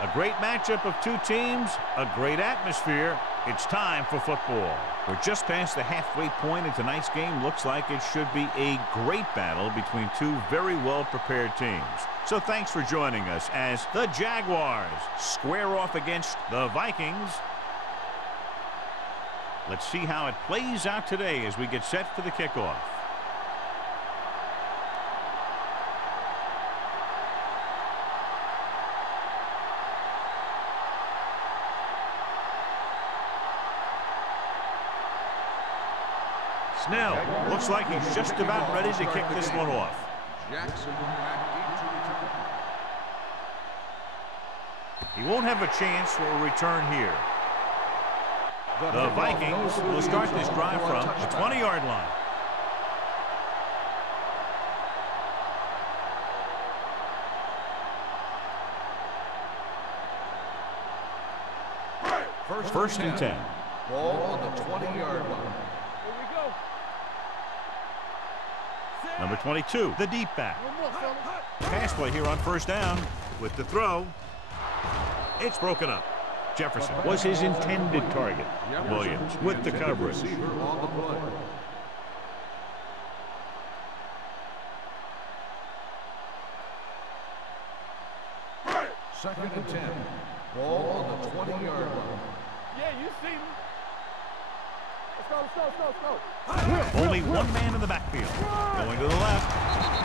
A great matchup of two teams, a great atmosphere. It's time for football. We're just past the halfway point in tonight's game. Looks like it should be a great battle between two very well-prepared teams. So thanks for joining us as the Jaguars square off against the Vikings. Let's see how it plays out today as we get set for the kickoff. Snell looks like he's just about ready to kick this one off. He won't have a chance for a return here. The Vikings will start this drive from the 20-yard line. First and 10. Ball on the 20-yard line. Number 22, the deep back. Pass play here on first down with the throw. It's broken up. Jefferson was his intended target. Williams with the coverage. Second and 10. Ball on the 20-yard line. Yeah, you see me. Let's go. Only one man in the backfield. Going to the left.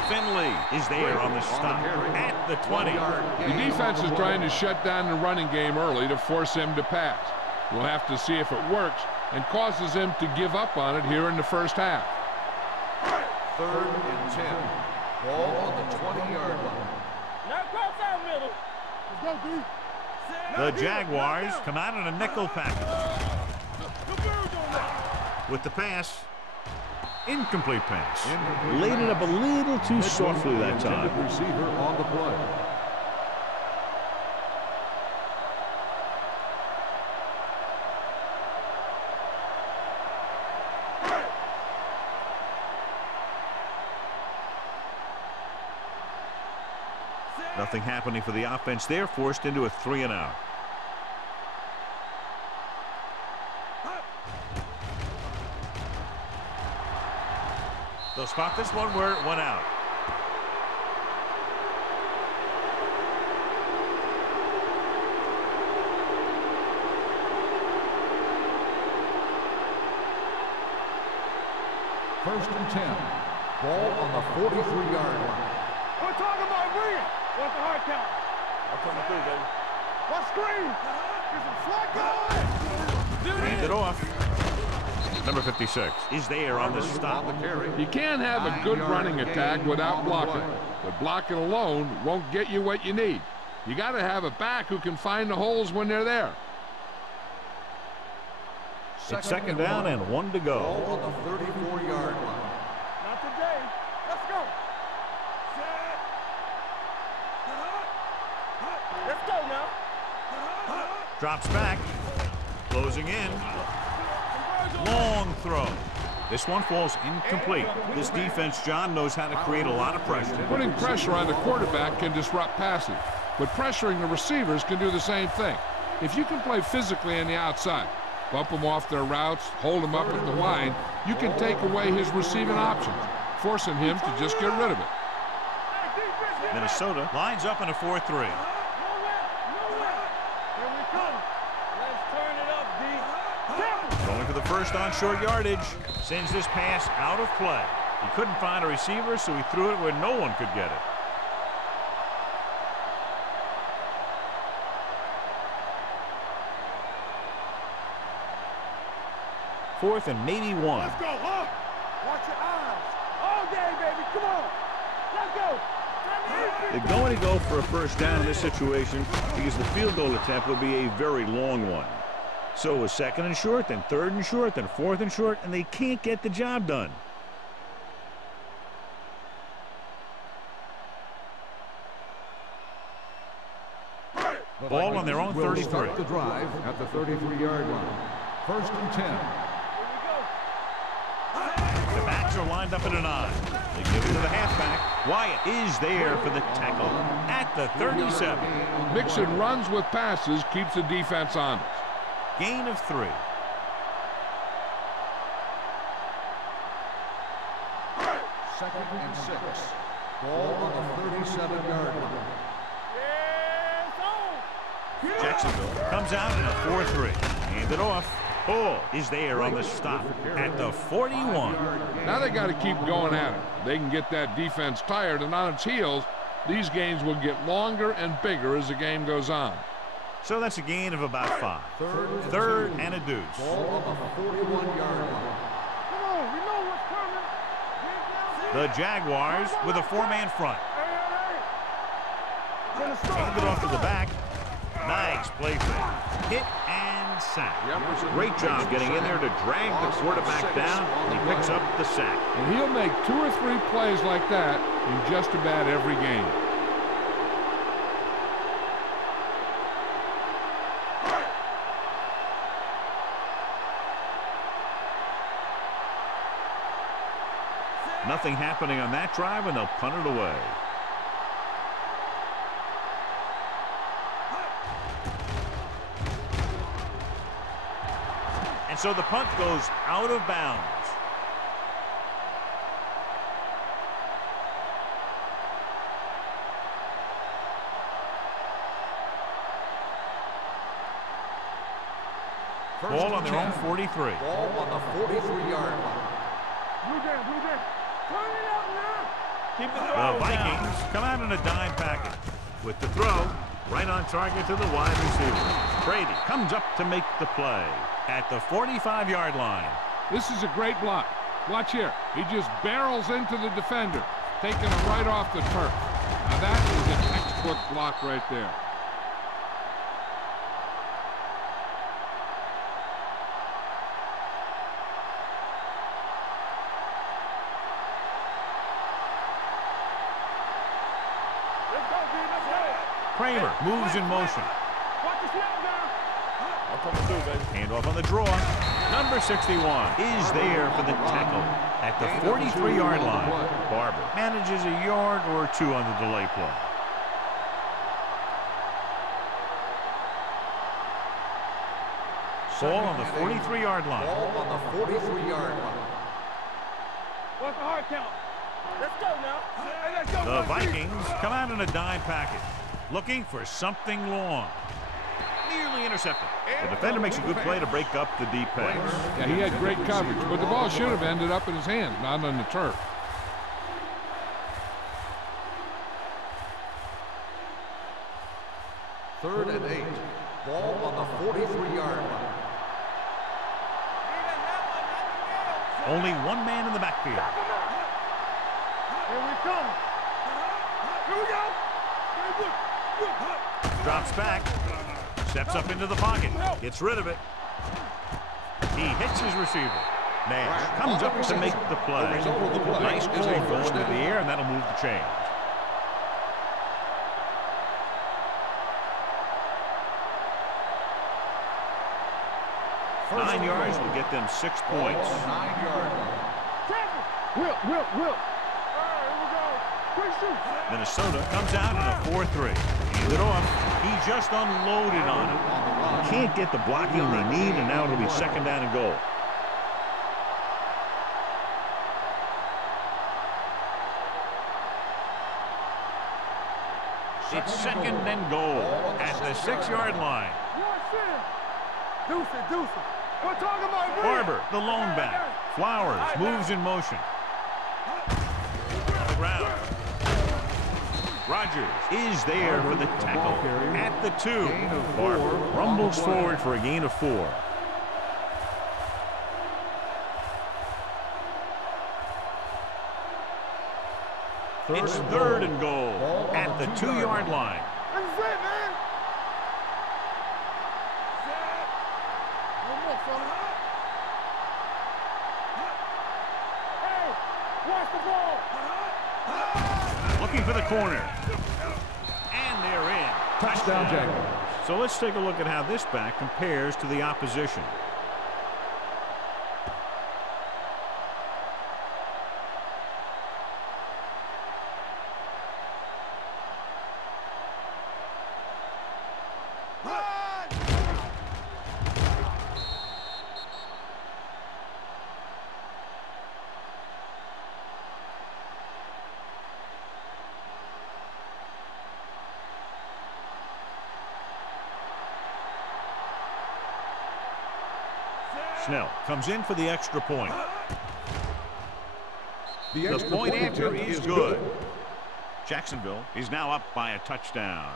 Finley is there on the stop at the 20. The defense is trying to shut down the running game early to force him to pass. We'll have to see if it works and causes him to give up on it here in the first half. Third and 10. Ball on the 20-yard line. Now cross out middle. Let's go, D. The Jaguars come out in a nickel package. With the pass. Incomplete pass. Laid it up a little too softly that time. Receiver on the play. Nothing happening for the offense there. Forced into a 3-and-out. They'll spot this one where it went out. First and 10. Ball on the 43-yard line. We're talking about bringing. What's the hard count? I'm coming through, baby. What screen? Hand it off. Number 56 is there on the stop. You can't have a good running attack without blocking, but blocking alone won't get you what you need. You got to have a back who can find the holes when they're there. It's second down and 1 to go. Ball on the 34-yard line. Not today. Let's go. Let's go now. Drops back. Closing in. Long throw. This one falls incomplete. This defense, John, knows how to create a lot of pressure. Putting pressure on the quarterback can disrupt passing, but pressuring the receivers can do the same thing. If you can play physically on the outside, bump them off their routes, hold them up at the line, you can take away his receiving options, forcing him to just get rid of it. Minnesota lines up in a 4-3. Going for the first on short yardage. Sends this pass out of play. He couldn't find a receiver, so he threw it where no one could get it. Fourth and maybe 1. Let's go, huh? Watch your eyes. All day, baby. Come on. Let's go. They're going to go for a first down in this situation because the field goal attempt would be a very long one. So a second and short, then third and short, then fourth and short, and they can't get the job done. Ball on their own 33. Start the drive at the 33-yard line. First and 10. The backs are lined up at a 9. They give it to the halfback. Wyatt is there for the tackle at the 37. Mixing runs with passes keeps the defense honest. Gain of 3. Second and 6. Ball on the 37-yard line. Jacksonville comes out in a 4-3. Hand it off. Hall is there on the stop at the 41. Now they got to keep going at it. They can get that defense tired and on its heels. These games will get longer and bigger as the game goes on. So that's a gain of about 5. Third and a deuce. Ball on the 41-yard line. Come on, we know what's coming. The Jaguars with a 4-man front. Hand it off to the back. Nice play fake. Hit and sack. Great job getting in there to drag the quarterback down. He picks up the sack. And he'll make 2 or 3 plays like that in just about every game. Nothing happening on that drive, and they'll punt it away. And so the punt goes out of bounds. Ball on their own 43. Ball on the 43-yard line. Blue game. Turn it up now. Keep the The Vikings come out in a dime package with the throw right on target to the wide receiver. Brady comes up to make the play at the 45-yard line. This is a great block. Watch here. He just barrels into the defender, taking him right off the turf. Now that is a textbook block right there. Kramer moves in motion. Watch the snap now. I'm coming through, baby. Hand off on the draw. Number 61 is there for the tackle at the 43-yard line. Barber manages a yard or 2 on the delay play. Ball on the 43-yard line. Ball on the 43-yard line. What's the hard count? Let's go now. Hey, let's go. The Vikings come out in a dime package, looking for something long. Nearly intercepted. The defender makes a good play to break up the deep pass. Yeah, he had great coverage, but the ball should have ended up in his hands, not on the turf. Third and 8. Ball on the 43-yard line. Only one man in the backfield. Here we come. Here we go. Drops back. Steps up into the pocket. Gets rid of it. He hits his receiver. Nash comes up to make the play. Nice pull going into the air, and that'll move the chains. First 9 yards will get them 6 points. 9-yard line. Will. All right, here we go. Quick shoot. Minnesota comes out in a 4-3. Hand it off. He just unloaded on it. Can't get the blocking they need, and now it'll be 2nd down and goal. It's 2nd and goal at the 6-yard line. Deuce it. We're talking about Barber, the lone back. Flowers moves in motion. On the ground. Rogers is there for the tackle at the 2. Barber rumbles forward for a gain of 4. It's 3rd and goal at the 2-yard line. This is it, man. One more, fella. Hey, watch the ball. Looking for the corner. And they're in. Touchdown, Jaguars. So let's take a look at how this back compares to the opposition. Snell comes in for the extra point. The point after is good. Jacksonville is now up by a touchdown.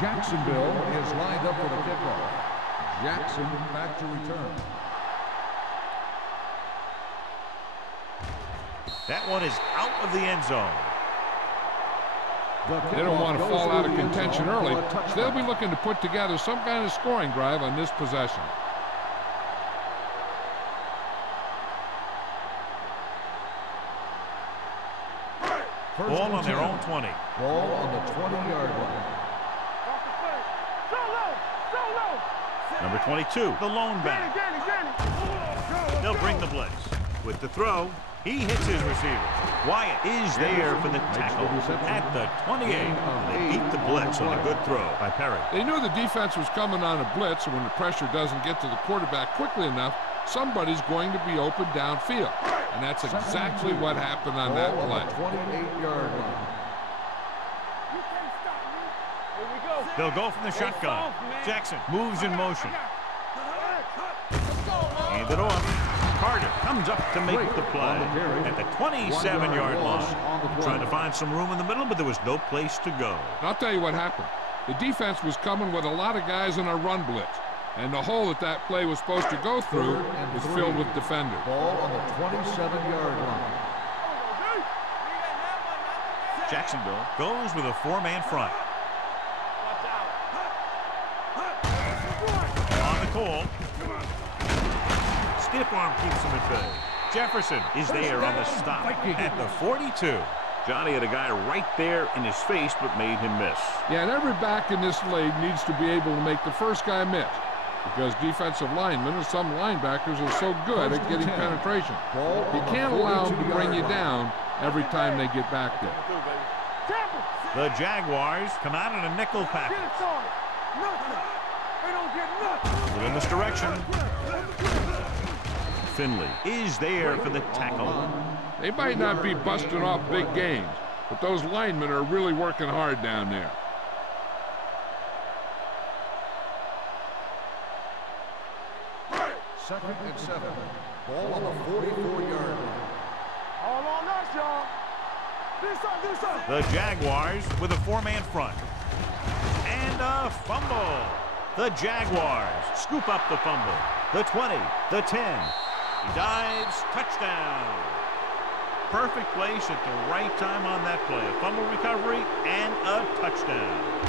Jacksonville is lined up for the kickoff. Jackson back to return. That one is out of the end zone. They don't want to fall out of contention early. They'll be looking to put together some kind of scoring drive on this possession. Ball on their own 20. Ball on the 20-yard line. Number 22, the lone back. They'll bring the blitz. With the throw, he hits his receiver. Wyatt is there for the tackle at the 28. They beat the blitz on a good throw by Perry. They knew the defense was coming on a blitz, and when the pressure doesn't get to the quarterback quickly enough, somebody's going to be open downfield. And that's exactly what happened on that play. 28-yard line. They'll go from the shotgun. Jackson moves in motion. Hand it off. Carter comes up to make the play at the 27-yard line. Trying to find some room in the middle, but there was no place to go. I'll tell you what happened. The defense was coming with a lot of guys in a run blitz, and the hole that that play was supposed to go through was filled with defenders. Ball on the 27-yard line. Jacksonville goes with a four-man front. On the call. Stiff arm keeps him at bay. Jefferson is there on the stop at the 42. Johnny had a guy right there in his face, but made him miss. Yeah, and every back in this league needs to be able to make the first guy miss, because defensive linemen and some linebackers are so good at getting penetration. You can't allow them to bring you down every time they get back there. The Jaguars come out in a nickel package. In this direction. Finley is there for the tackle. They might not be busting off big games, but those linemen are really working hard down there. Second and 7. Ball on the 44-yard line. All on us, y'all. This side. The Jaguars with a four-man front. And a fumble. The Jaguars scoop up the fumble. The 20, the 10. He dives, touchdown. Perfect place at the right time on that play. A fumble recovery and a touchdown.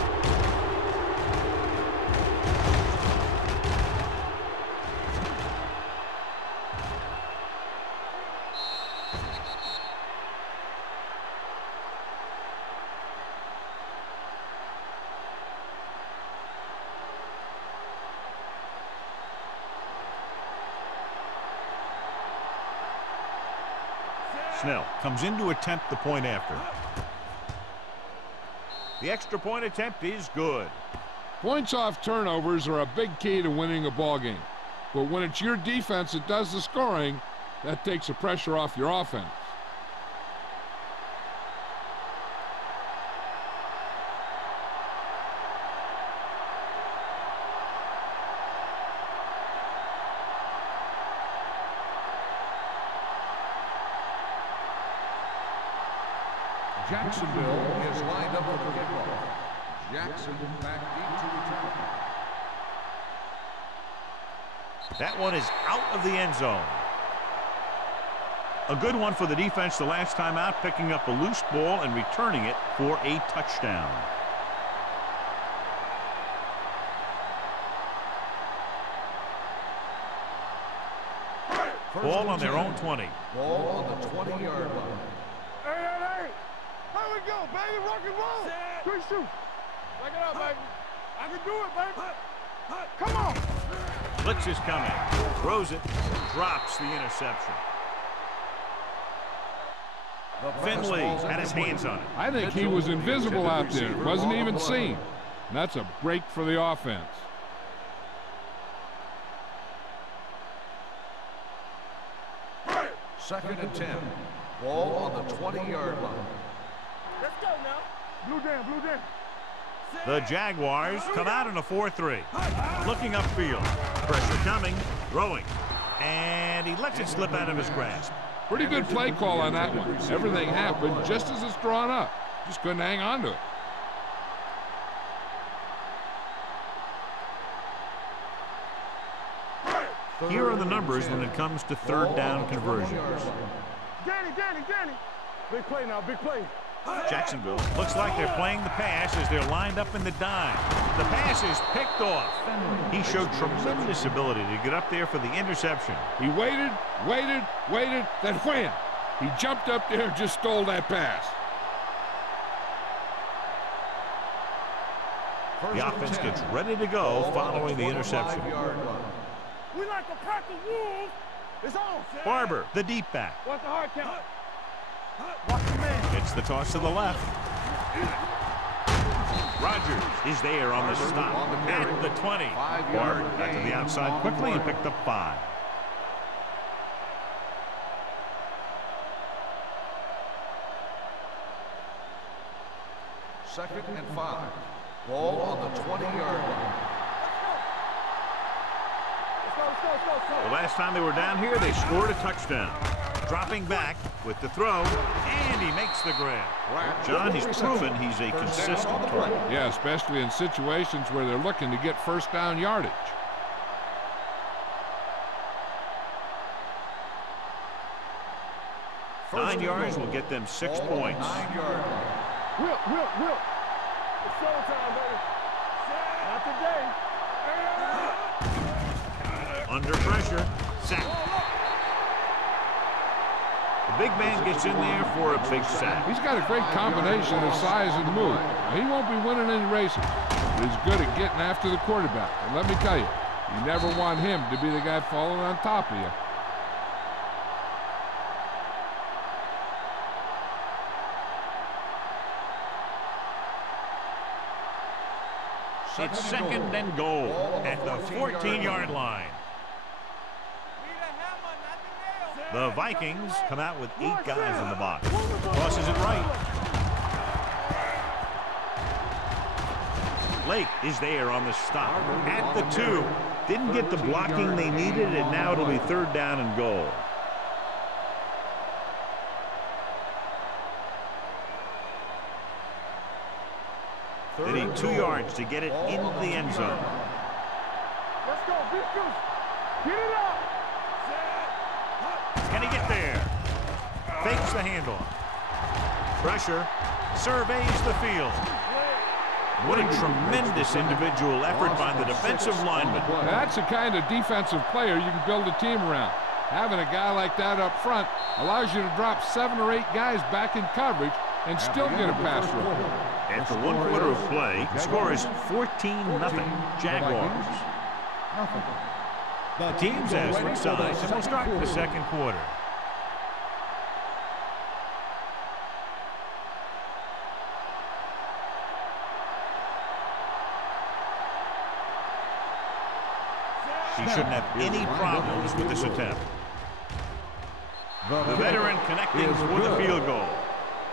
Snell comes in to attempt the point after. The extra point attempt is good. Points off turnovers are a big key to winning a ball game. But when it's your defense that does the scoring, that takes the pressure off your offense. Jacksonville is lined up for the kickoff. Jackson back deep to return. That one is out of the end zone. A good one for the defense the last time out, picking up a loose ball and returning it for a touchdown. Ball on their own 20. Ball on the 20-yard line. Hey. Here we go, baby. Rock and roll. Quick shoot. Back it up, baby. I can do it, baby. Come on. Blitz is coming. Throws it. Drops the interception. Finley had his hands on it. I think he was invisible out there. Wasn't even seen. And that's a break for the offense. Second and 10. Ball on the 20-yard line. Let's go now. Blue down, blue down. The Jaguars come out in a 4-3. Looking upfield. Pressure coming. Throwing. And he lets it slip out of his grasp. Pretty good play call on that one. Everything happened just as it's drawn up. Just couldn't hang on to it. Here are the numbers when it comes to third down conversions. Danny. Big play now, big play. Jacksonville looks like they're playing the pass as they're lined up in the dime. The pass is picked off. He showed tremendous ability to get up there for the interception. He waited, then wham! He jumped up there and just stole that pass. The offense gets ready to go following the interception. We like to crack the wolves. It's on. Barber, the deep back. What's the hard count? Watch the man. It's the toss to the left. Rogers is there on the stop at the 20. Barber got to the outside quickly and picked up 5. Second and 5. Ball on the 20-yard line. The last time they were down here, they scored a touchdown. Dropping back with the throw, and he makes the grab. John, he's proven he's a consistent target. Yeah, especially in situations where they're looking to get first down yardage. First 9 yards will get them 6 points. 9-yard line. Will. It's showtime, baby. Not today. Under pressure, sack. The big man gets in there for a big sack. He's got a great combination of size and move. He won't be winning any races, but he's good at getting after the quarterback. And let me tell you, you never want him to be the guy falling on top of you. It's second and goal at the 14-yard line. The Vikings come out with 8 guys in the box. Tosses it right. Lake is there on the stop at the 2. Didn't get the blocking they needed, and now it'll be third down and goal. They need 2 yards to get it into the end zone. Let's go, big goose. Get it up. Can he get there? Fakes the handoff. Pressure. Surveys the field. What a tremendous individual effort by the defensive lineman. That's the kind of defensive player you can build a team around. Having a guy like that up front allows you to drop 7 or 8 guys back in coverage and still get a pass rush. After 1 quarter of play, the score is 14-0 Jaguars. The teams as for sides, and we'll start the second quarter. He shouldn't have any problems with this attempt. The veteran connecting for the field goal.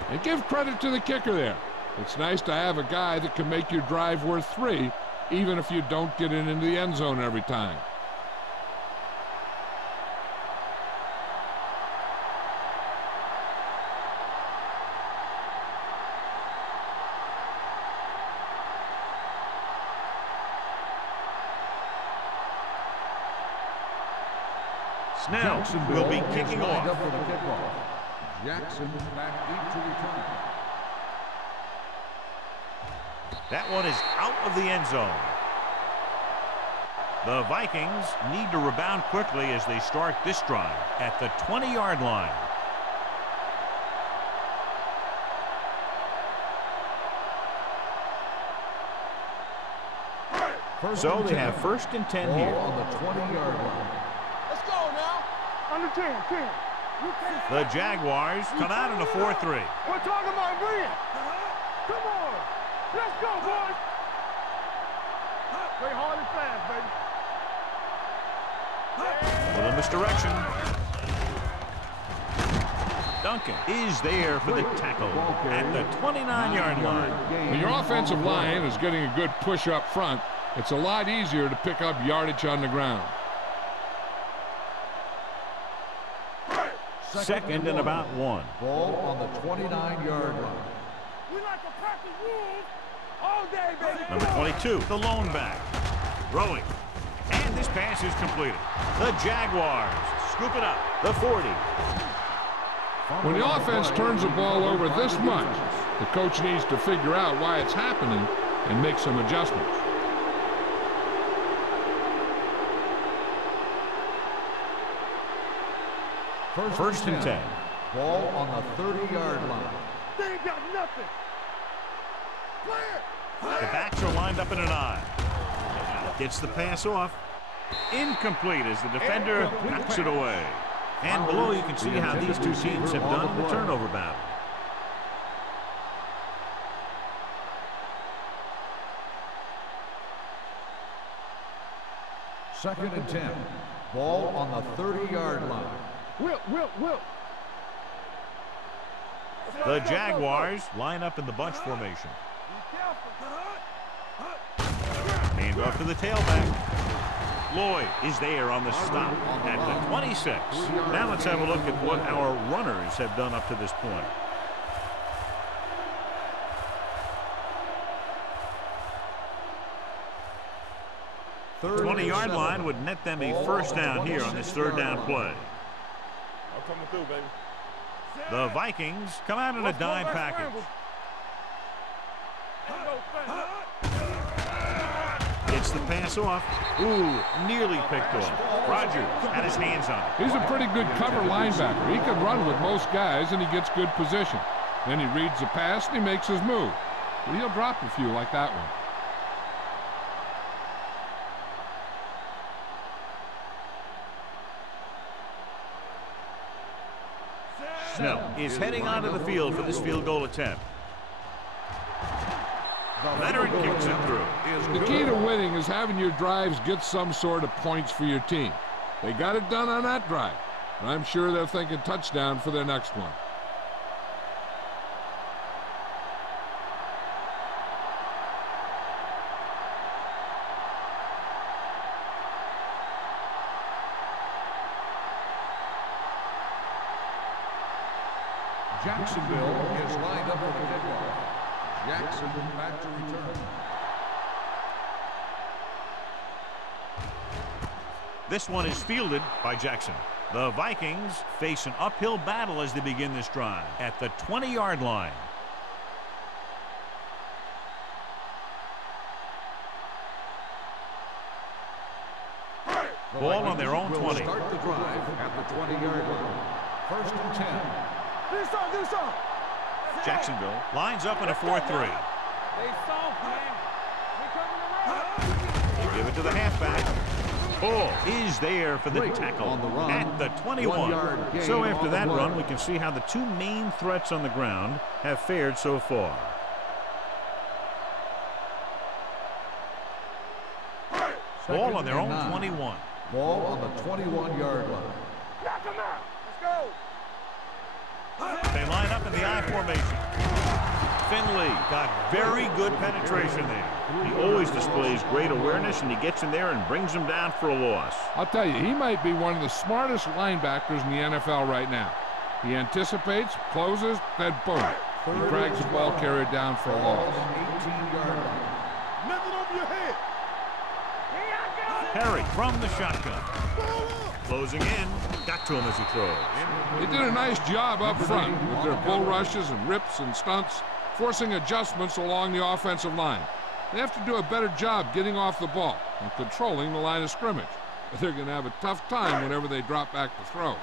And give credit to the kicker there. It's nice to have a guy that can make your drive worth 3, even if you don't get it into the end zone every time. Snell will be kicking off. Jackson back deep to return. That one is out of the end zone. The Vikings need to rebound quickly as they start this drive at the 20-yard line. So they have first and 10 here. On the 20-yard line. Let's go now. Under 10. The Jaguars come out in a 4-3. We're talking about winning. Come on. Let's go, boys. Play hard and fast, baby. Little misdirection. Duncan is there for the tackle at the 29-yard line. When your offensive line is getting a good push up front, it's a lot easier to pick up yardage on the ground. Second and about 1. Ball on the 29-yard line. We like a pack of wolves all day, baby. Number 22, the lone back. Throwing. And this pass is completed. The Jaguars scoop it up. The 40. When the offense turns the ball over this much, the coach needs to figure out why it's happening and make some adjustments. First and 10. Ball on the 30-yard line. They ain't got nothing. Clear. The backs are lined up in an I. Gets the pass off. Incomplete as the defender knocks it away. And below you can see how these two teams have done in the turnover battle. Second and 10. Ball on the 30-yard line. Will. The Jaguars line up in the bunch formation. Hand off to the tailback. Lloyd is there on the stop at the 26. Now let's have a look at what our runners have done up to this point. The 20-yard line would net them a first down here on this third down play. I'm coming through, baby. The Vikings come out in a dime package. Gets the pass off. Ooh, nearly picked off. Rogers had his hands on it. He's a pretty good cover linebacker. He can run with most guys, and he gets good position. Then he reads the pass, and he makes his move. But he'll drop a few like that one. Snell is heading onto the field for this field goal attempt. Leonard kicks it through. The key to winning is having your drives get some sort of points for your team. They got it done on that drive, and I'm sure they're thinking touchdown for their next one. Jacksonville is lined up for the kickoff. Jackson back to return. This one is fielded by Jackson. The Vikings face an uphill battle as they begin this drive at the 20-yard line. Ball on their own 20. Start the drive at the 20-yard line. First and 10. Do something. Jacksonville lines up in a 4-3. They soft, man. We coming around. They give it to the halfback. Ball is there for the tackle on the run. at the 21. 1 yard gain So after on the that play. run, we can see how the two main threats on the ground have fared so far. Ball on their own 21. Ball on the 21-yard line. Knock him out. Let's go. They line up in the I formation. Finley got very good penetration there. He always displays great awareness, and he gets in there and brings him down for a loss. I'll tell you, he might be one of the smartest linebackers in the NFL right now. He anticipates, closes, then boom. He drags the ball carrier down for a loss. 18-yard line. Nothing over your head. Perry from the shotgun. Closing in. Got to him as he throws. They did a nice job up front with their bull rushes and rips and stunts, forcing adjustments along the offensive line. They have to do a better job getting off the ball and controlling the line of scrimmage. But they're going to have a tough time whenever they drop back to throw.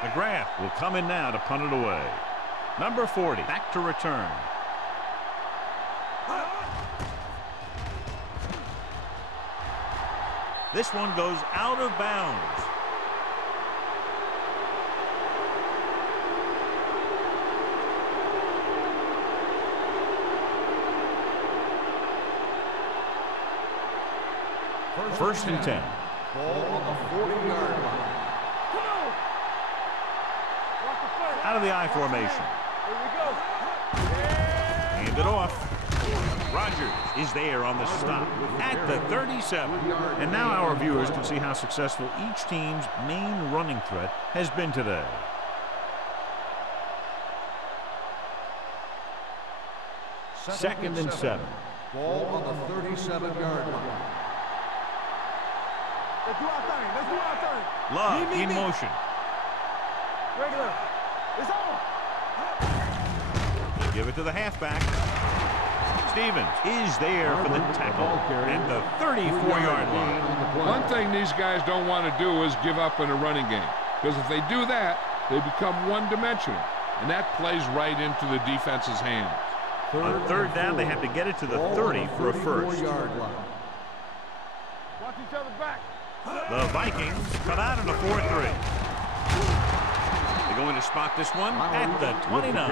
McGrath will come in now to punt it away. Number 40 back to return. This one goes out of bounds. First and 10. Ball on the 40-yard line. Out of the I formation. Here we go. Hand it off. Rogers is there on the stop at the 37. And now our viewers can see how successful each team's main running threat has been today. Second and 7. Ball on the 37-yard line. Let's do our thing. Let's do our thing. Love in motion. Regular. It's on. They give it to the halfback. Stevens is there for the tackle at the 34-yard line. One thing these guys don't want to do is give up in a running game, because if they do that, they become one-dimensional, and that plays right into the defense's hands. On third down, they have to get it to the 30 for a first. Watch Watch each other back. The Vikings come out in a 4-3. They're going to spot this one at the 29.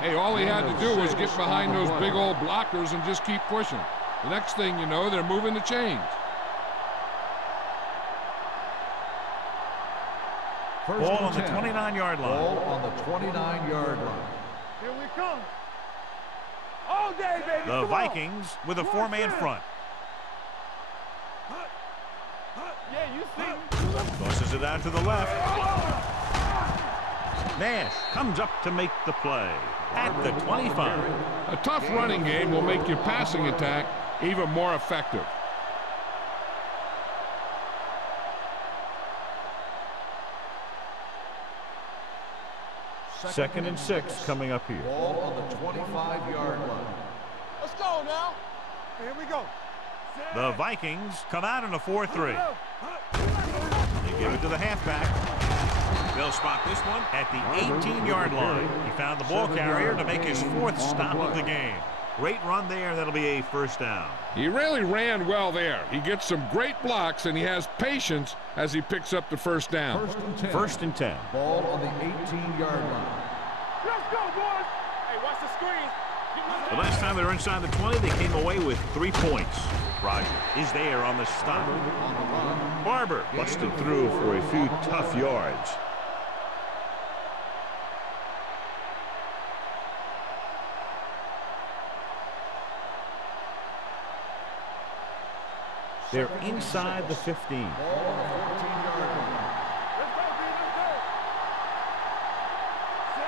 Hey, all he had to do was get behind those big old blockers and just keep pushing. The next thing you know, they're moving the chains. Ball on the 29-yard line. Ball on the 29-yard line. Here we come. All day, baby. The Vikings with a four-man front. Yeah, you see. Tosses it out to the left. Nash comes up to make the play at the 25. A tough running game will make your passing attack even more effective. Second and 6 coming up here. Ball on the 25-yard line. Let's go now. Here we go. The Vikings come out in a 4-3. They give it to the halfback. They'll spot this one at the 18-yard line. He found the ball carrier to make his fourth stop of the game. Great run there. That'll be a first down. He really ran well there. He gets some great blocks, and he has patience as he picks up the first down. First and 10. Ball on the 18-yard line. Let's go, boys. Hey, watch the screen. The last time they were inside the 20, they came away with 3 points. Rogers is there on the stop. Barber busted through for a few tough yards. They're inside the 15.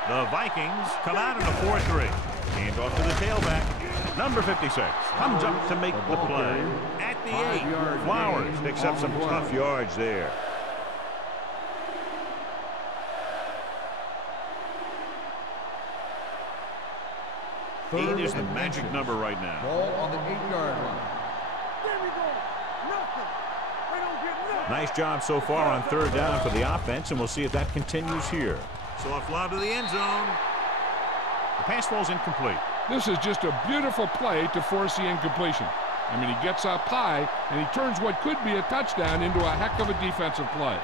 The Vikings come out in a 4-3. Hand off to the tailback. Number 56 comes up to make the play. At the 8, Flowers picks up some tough yards there. 8 is the magic number right now. Ball on the 8-yard line. There we go. Nothing. They don't get nothing. Nice job so far on third down for the offense, and we'll see if that continues here. Soft lob to the end zone. The pass falls incomplete. This is just a beautiful play to force the incompletion. I mean, he gets up high, and he turns what could be a touchdown into a heck of a defensive play.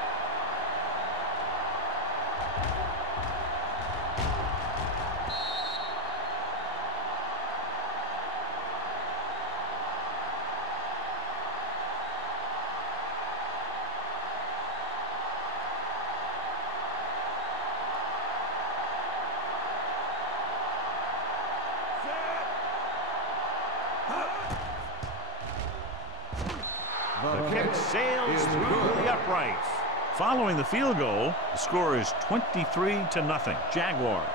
The kick sails through the uprights. Following the field goal, the score is 23-0, Jaguars.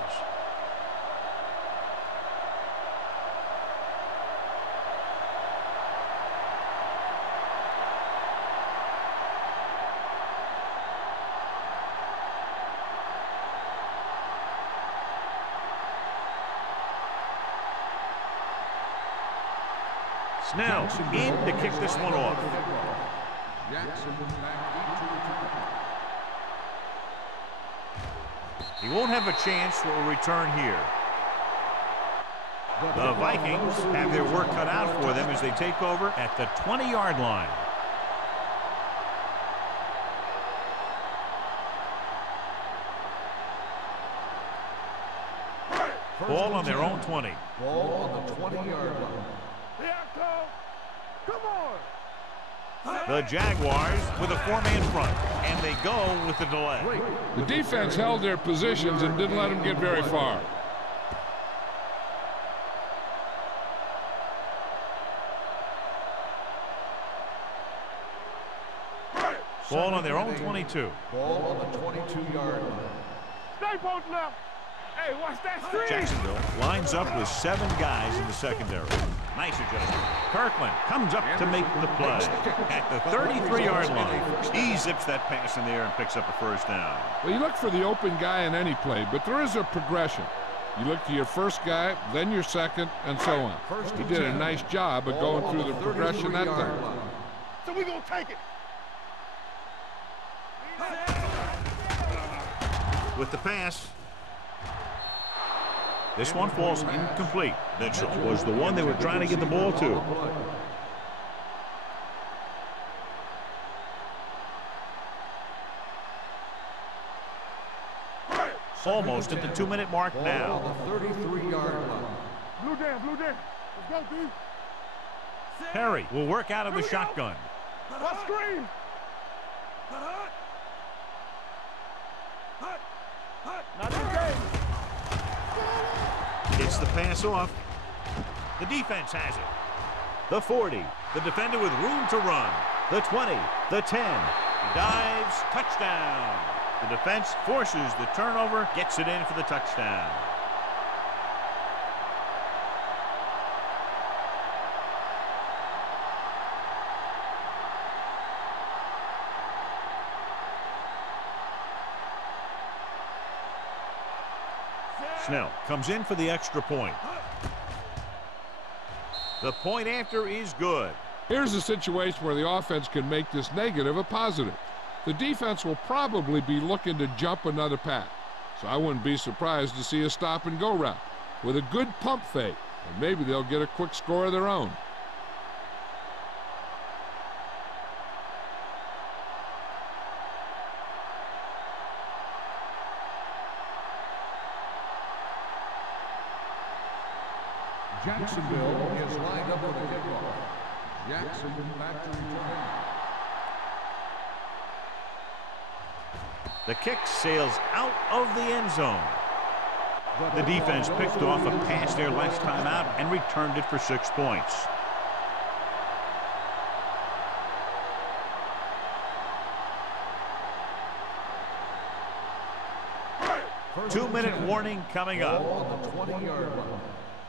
Snell in to kick this one off. He won't have a chance for a return here. The Vikings have their work cut out for them as they take over at the 20-yard line. Ball on their own 20. Ball on the 20-yard line. Yeah, Cole. Come on. The Jaguars with a four-man front, and they go with the delay. The defense held their positions and didn't let them get very far. Ball on their own 22. Ball on the 22-yard line. Stay posted now. Hey, watch that screen. Jacksonville lines up with 7 guys in the secondary. Nice adjustment. Kirkland comes up to make the play at the 33-yard line. He zips that pass in the air and picks up a first down. Well, you look for the open guy in any play, but there is a progression. You look to your first guy, then your second, and so on. He did a nice job of going through the progression that time. So we're going to take it. With the pass. This one falls incomplete. Mitchell was the one they were trying to get the ball to. Almost at the 2-minute mark now. On the 33-yard line. Blue down, blue down. Let's go, D. Perry will work out of the shotgun. Watch screen. Not engaged. It's the pass off. The defense has it. The 40. The defender with room to run. The 20. The 10. He dives. Touchdown. The defense forces the turnover. Gets it in for the touchdown. Snell comes in for the extra point. The point after is good. Here's a situation where the offense can make this negative a positive. The defense will probably be looking to jump another pass, so I wouldn't be surprised to see a stop-and-go route with a good pump fake, and maybe they'll get a quick score of their own. Jacksonville is lined up for the kickoff. Jackson back to return. The kick sails out of the end zone. The defense picked off a pass their last time out and returned it for 6 points. Two-minute warning coming up. On the 20-yard line.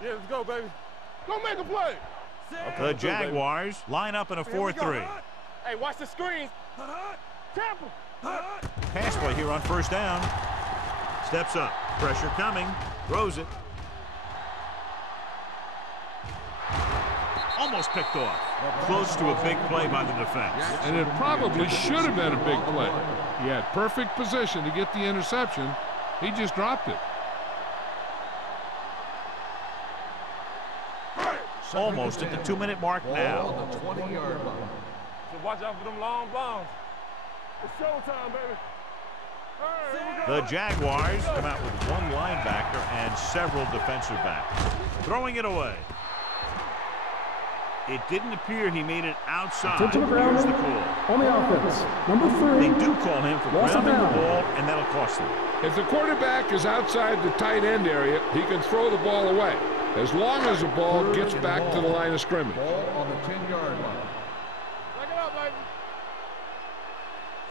Yeah, let's go, baby. Go make a play. The Jaguars line up in a 4-3. Hey, watch the screen. Tampa. Pass play here on first down. Steps up. Pressure coming. Throws it. Almost picked off. Close to a big play by the defense. And it probably should have been a big play. He had perfect position to get the interception. He just dropped it. Almost at the 2-minute mark now. On the 20-yard line. So watch out for them long bombs. It's showtime, baby. All right, here we go. The Jaguars come out with one linebacker and several defensive backs. Throwing it away. It didn't appear he made it outside. To the ground. Here's the call. On the offense, number 3. They do call him for Loss of grounding the down. ball, and that'll cost them. If the quarterback is outside the tight end area, he can throw the ball away, as long as the ball gets back to the line of scrimmage. Ball on the 10-yard line. Back it up, baby.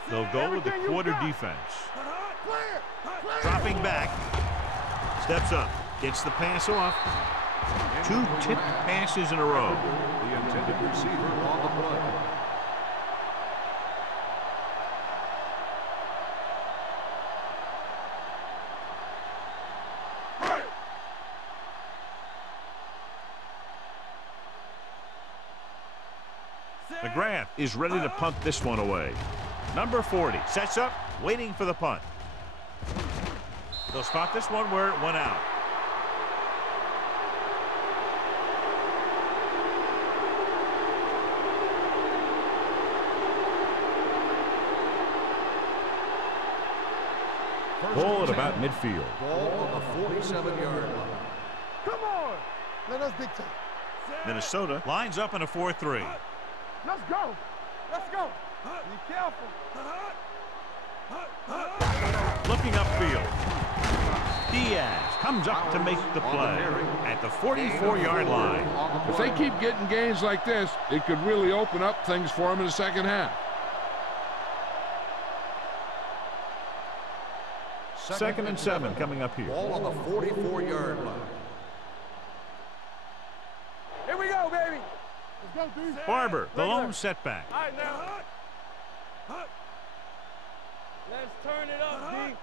They'll go with the Everything you quarter got. defense. Clear. Clear. Dropping back. Steps up. Gets the pass off. 2 tipped passes in a row. The intended receiver on the play. McGrath is ready to punt this one away. Number 40 sets up, waiting for the punt. They'll spot this one where it went out. Ball at about midfield. Ball on the 47-yard line. Let us dictate. Minnesota lines up in a 4-3. Let's go. Let's go. Be careful. Looking upfield. Diaz comes up to make the play at the 44-yard line. If they keep getting gains like this, it could really open up things for them in the second half. Second and 7 coming up here. Ball on the 44-yard line. Here we go, baby. Let's go, D. Barber, the lone setback. All right, now. Let's turn it up, D.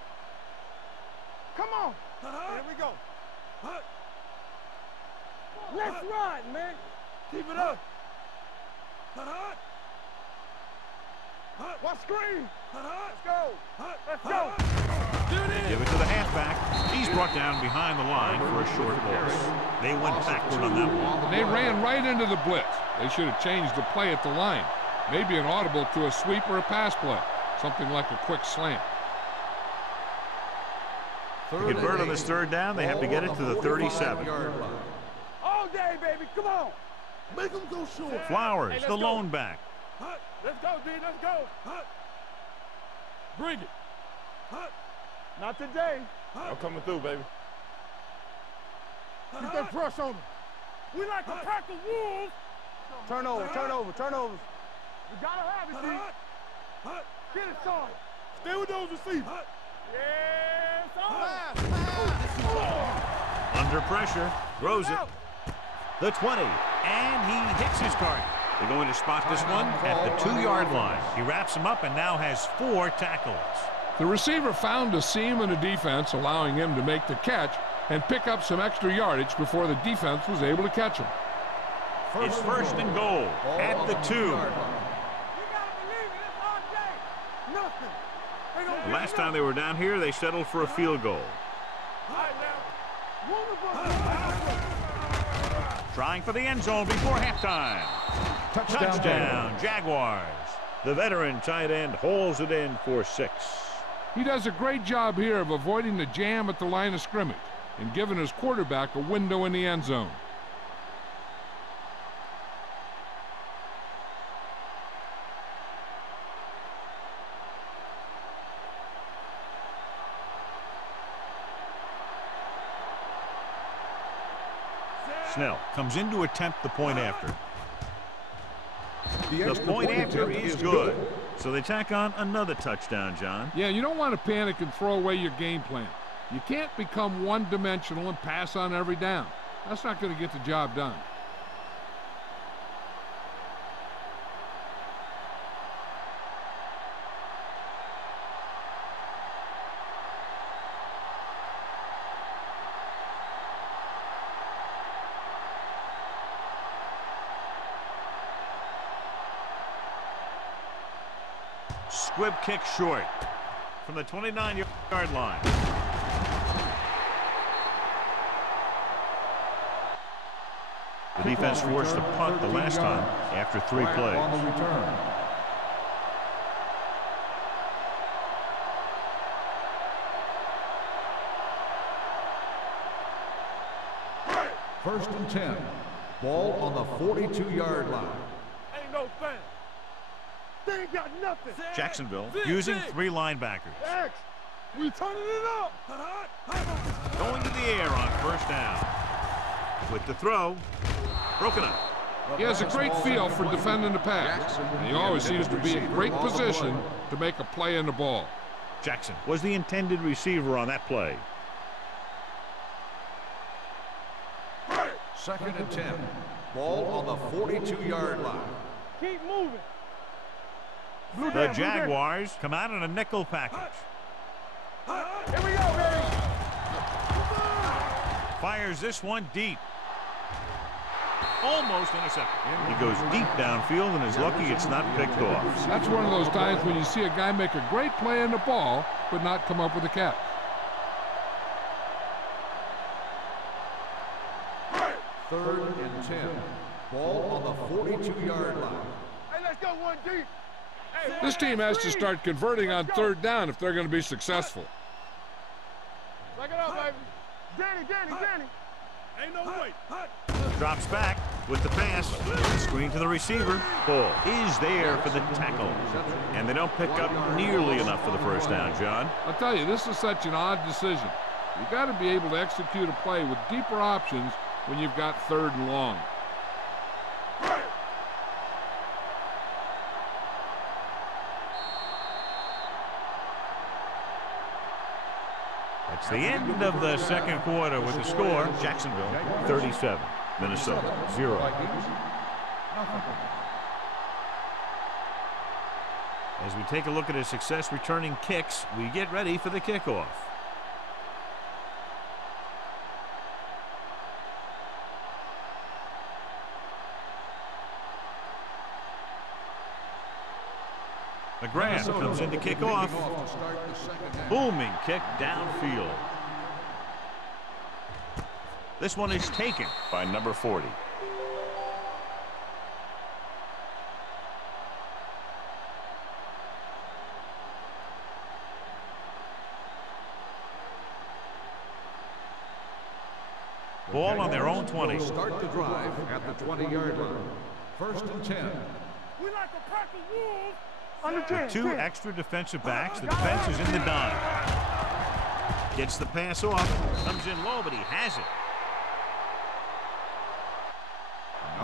Come on. Here we go. Let's ride, man. Keep it up. What screen? Let's go. Let's go. Give it to the halfback. He's brought down behind the line for a short loss. They went backward on that one. They ran right into the blitz. They should have changed the play at the line. Maybe an audible to a sweep or a pass play. Something like a quick slant. To convert on this third down, they have to get it to the 37. All day, baby. Come on. Make them go short. Flowers, the lone back. Let's go, D. Let's go. Bring it. Not today. I'm coming through, baby. Get that brush on them. We like a pack of wolves. Turnover. We gotta have it, D. Get it, son. Stay with those receivers. Yes, Under pressure, throws it. The 20, and he hits his target. They're going to spot this one at the 2-yard line. He wraps him up and now has 4 tackles. The receiver found a seam in the defense, allowing him to make the catch and pick up some extra yardage before the defense was able to catch him. It's first and goal at the 2. You gotta believe it. It's all day. Nothing. The last time they were down here, they settled for a field goal. All right, now. Trying for the end zone before halftime. Touchdown, Jaguars. The veteran tight end hauls it in for 6. He does a great job here of avoiding the jam at the line of scrimmage and giving his quarterback a window in the end zone. Snell comes in to attempt the point after. The point after is good. So they tack on another touchdown, John. Yeah, you don't want to panic and throw away your game plan. You can't become one-dimensional and pass on every down. That's not going to get the job done. Squib kick short from the 29-yard line. The defense forced a punt the last time after 3 plays. On the return. First and 10. Ball on the 42-yard line. Ain't no thing. They ain't got nothing. Jacksonville using 3 linebackers. X, we turning it up. Going to the air on first down. With the throw, broken up. He has a great feel for defending the pass, and he always seems to be in great position to make a play in the ball. Jackson was the intended receiver on that play. Second and 10. Ball on the 42-yard line. Keep moving. The Jaguars come out in a nickel package. Here we go, baby. Fires this one deep. Almost intercepted. He goes deep downfield and is lucky it's not picked off. That's one of those times when you see a guy make a great play in the ball, but not come up with a catch. Third and 10. Ball on the 42-yard line. Hey, let's go one deep. This team has to start converting on third down if they're going to be successful. Back it up, baby. Danny. Ain't no way. Drops back with the pass. Screen to the receiver. Ball is there for the tackle. And they don't pick up nearly enough for the first down, John. I'll tell you, this is such an odd decision. You've got to be able to execute a play with deeper options when you've got 3rd and long. It's the end of the second quarter with the score. Jacksonville 37, Minnesota 0. As we take a look at his success returning kicks, we get ready for the kickoff. McGrath comes in to kick off. Booming kick downfield. This one is taken by number 40. Ball on their own 20. Start the drive at the 20-yard line. 1st and 10. We like a pack of wolves. With 2 extra defensive backs, the defense is in the dime. Gets the pass off. Comes in low, but he has it.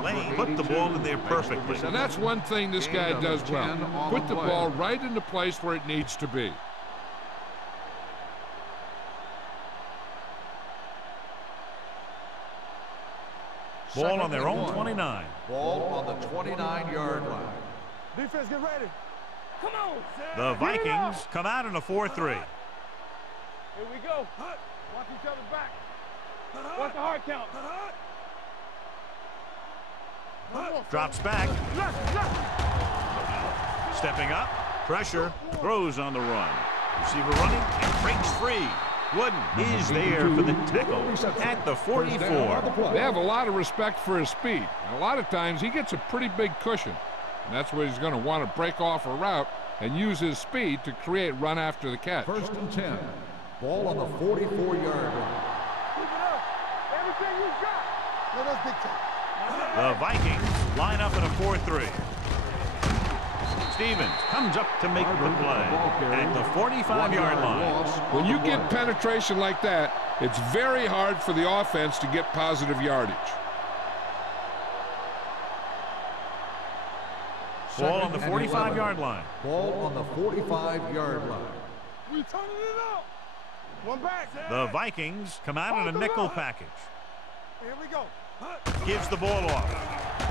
Lane put the ball in there perfectly. And that's one thing this guy does well. Put the ball right in the place where it needs to be. Ball on their own 29. Ball on the 29-yard line. Defense, get ready. Come on. The Vikings come out in a 4-3. Here we go. Watch each other back. Watch the hard count. Drops back. Stepping up. Pressure. Throws on the run. Receiver running and breaks free. Wooden is there for the tackle at the 44. They have a lot of respect for his speed. And a lot of times he gets a pretty big cushion. And that's where he's going to want to break off a route and use his speed to create run after the catch. 1st and 10. Ball on the 44-yard line. Keep it up. Everything you got. Let us dictate. The Vikings line up in a 4-3. Stevens comes up to make the play at the 45-yard line. When you get penetration like that, it's very hard for the offense to get positive yardage. Ball on the 45-yard line. Ball on the 45-yard line. We turning it up. One back. The Vikings come out in a nickel package. Here we go. Gives the ball off.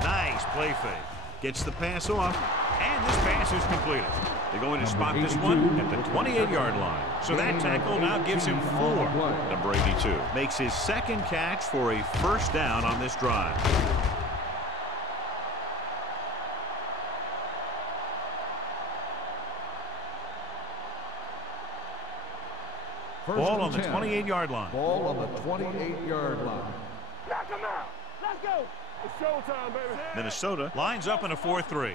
Nice play fake. Gets the pass off. And this pass is completed. They're going to spot this one at the 28-yard line. So that tackle now gives him 4. Number 82 makes his 2nd catch for a 1st down on this drive. Ball on the 28-yard line. Ball on the 28-yard line. Knock him out. Let's go. It's showtime, baby. Minnesota lines up in a 4-3.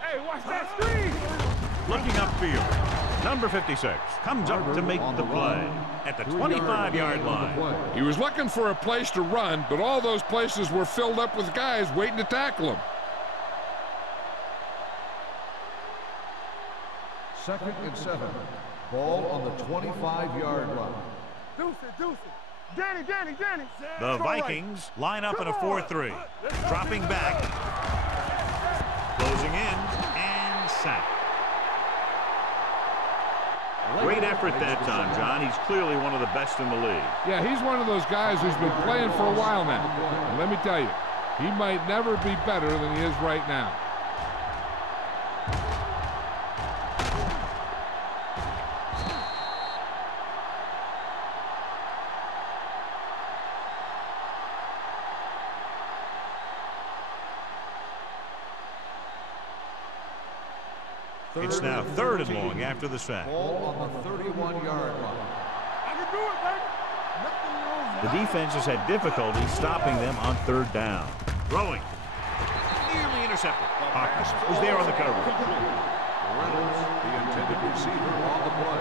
Hey, watch that screen. Looking upfield. Number 56 comes up to make the play at the 25-yard line. He was looking for a place to run, but all those places were filled up with guys waiting to tackle him. 2nd and 7. Ball on the 25-yard line. Deuce it. Danny. The Vikings line up in a 4-3. Dropping back. Closing in and sack. Great effort that time, John. He's clearly one of the best in the league. Yeah, he's one of those guys who's been playing for a while now. And let me tell you, he might never be better than he is right now. It's now 3rd and long after the sack. Ball on the 31-yard line. I can do it, baby. Nothing wrong. The defense has had difficulty stopping them on 3rd down. Throwing. Nearly intercepted. Hawkins is there on the coverage. Reynolds, the intended receiver, on the play.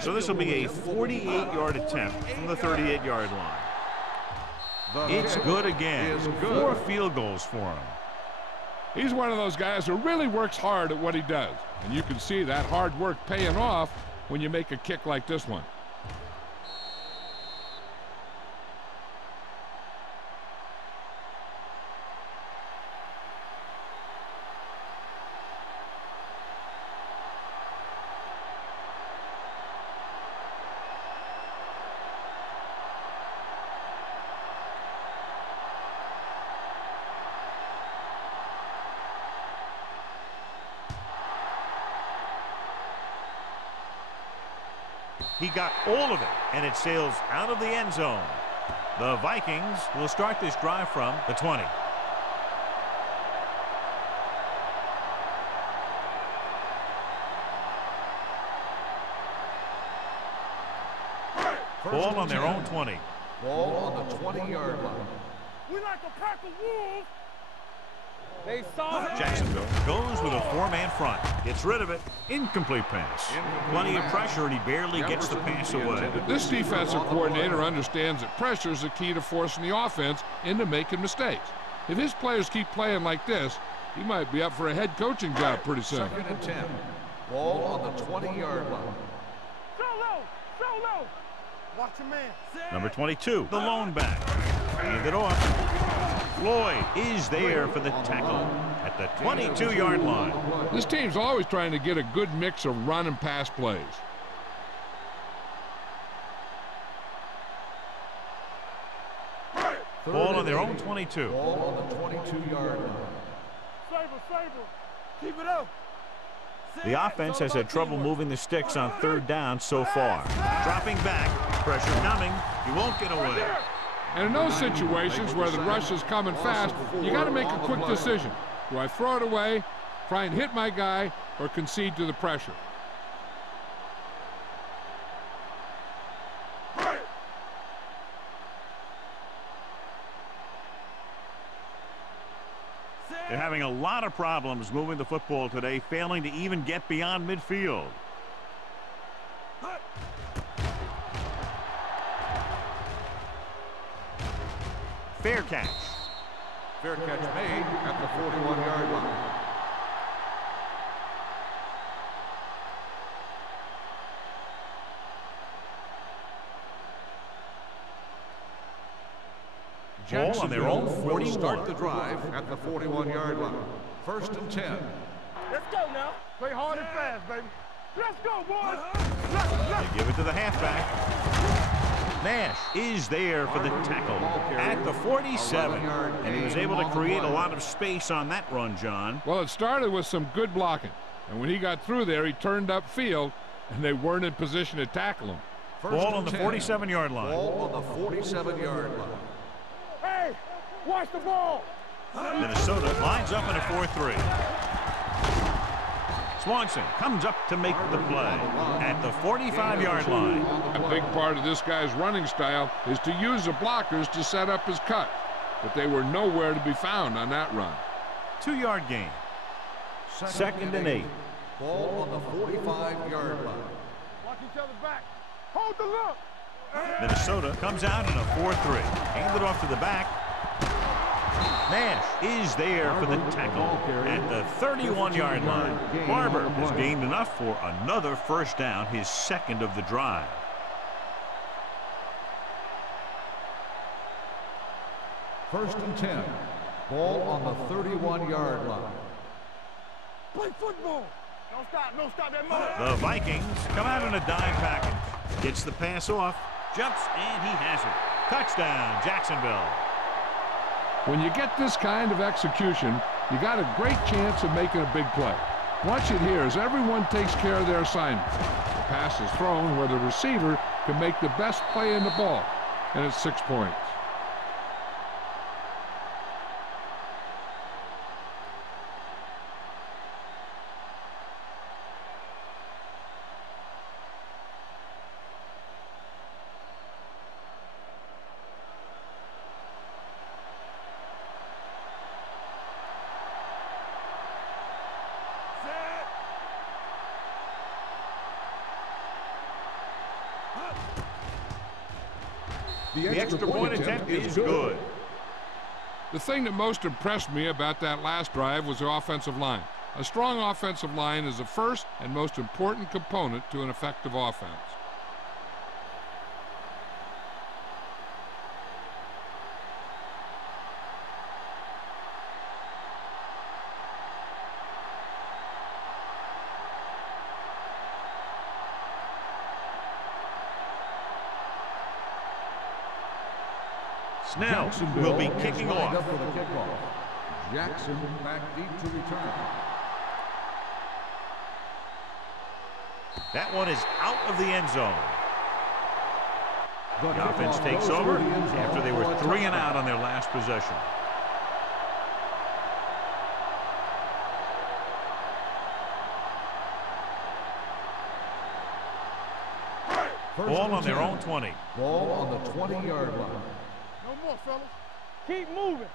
So this will be a 48-yard attempt from the 38-yard line. It's good again. 4 field goals for him. He's one of those guys who really works hard at what he does. And you can see that hard work paying off when you make a kick like this one. He got all of it, and it sails out of the end zone. The Vikings will start this drive from the 20. Ball on their own 20. Ball on the 20-yard line. We like a pack of wolves. They saw it. Jacksonville goes with a 4-man front. Gets rid of it. Incomplete pass. Plenty of pressure, and he barely gets the pass away. This defensive coordinator understands that pressure is the key to forcing the offense into making mistakes. If his players keep playing like this, he might be up for a head coaching job pretty soon. 2nd and 10. Ball on the 20-yard line. Solo! Solo! Watch your man. Number 22, the lone back. Hand it off. Floyd is there for the tackle at the 22-yard line. This team's always trying to get a good mix of run and pass plays. Ball on their own 22. Ball on the 22-yard line. Saber. Keep it up. The offense has had trouble moving the sticks on 3rd down so far. Dropping back, pressure coming. He won't get away. And in those situations where the rush is coming fast, you got to make a quick decision. Do I throw it away, try and hit my guy, or concede to the pressure? They're having a lot of problems moving the football today, failing to even get beyond midfield. Fair catch. Fair catch made at the 41-yard line. Ball on their own 41. Start the drive at the 41-yard line. 1st and 10. Let's go now. Play hard and fast, baby. Let's go, boys. They give it to the halfback. Nash is there for the tackle at the 47. And he was able to create a lot of space on that run, John. Well, it started with some good blocking. And when he got through there, he turned upfield, and they weren't in position to tackle him. Ball on the 47-yard line. Ball on the 47-yard line. Hey, watch the ball. Minnesota lines up in a 4-3. Swanson comes up to make the play at the 45-yard line. A big part of this guy's running style is to use the blockers to set up his cut. But they were nowhere to be found on that run. 2-yard gain. 2nd and 8. Ball on the 45-yard line. Watch each other back. Hold the look. Minnesota comes out in a 4-3. Handed off to the back. Nash is there for the tackle at the 31-yard line. Barber has gained enough for another 1st down, his 2nd of the drive. First and 10. Ball on the 31-yard line. Play football. Don't stop that move. The Vikings come out in a dime package. Gets the pass off, jumps, and he has it. Touchdown, Jacksonville. When you get this kind of execution, you got a great chance of making a big play. Watch it here as everyone takes care of their assignment. The pass is thrown where the receiver can make the best play in the ball, and it's 6 points. The extra point attempt is good. The thing that most impressed me about that last drive was the offensive line. A strong offensive line is the first and most important component to an effective offense. Snell will be kicking off. Up for the kickoff. Jackson back deep to return. That one is out of the end zone. The The offense kickoff takes goes over for the end zone after they for were a 3 and touchdown. out on their last possession. Ball on their own 20. Ball on the 20-yard line. No more, fellas. Keep moving.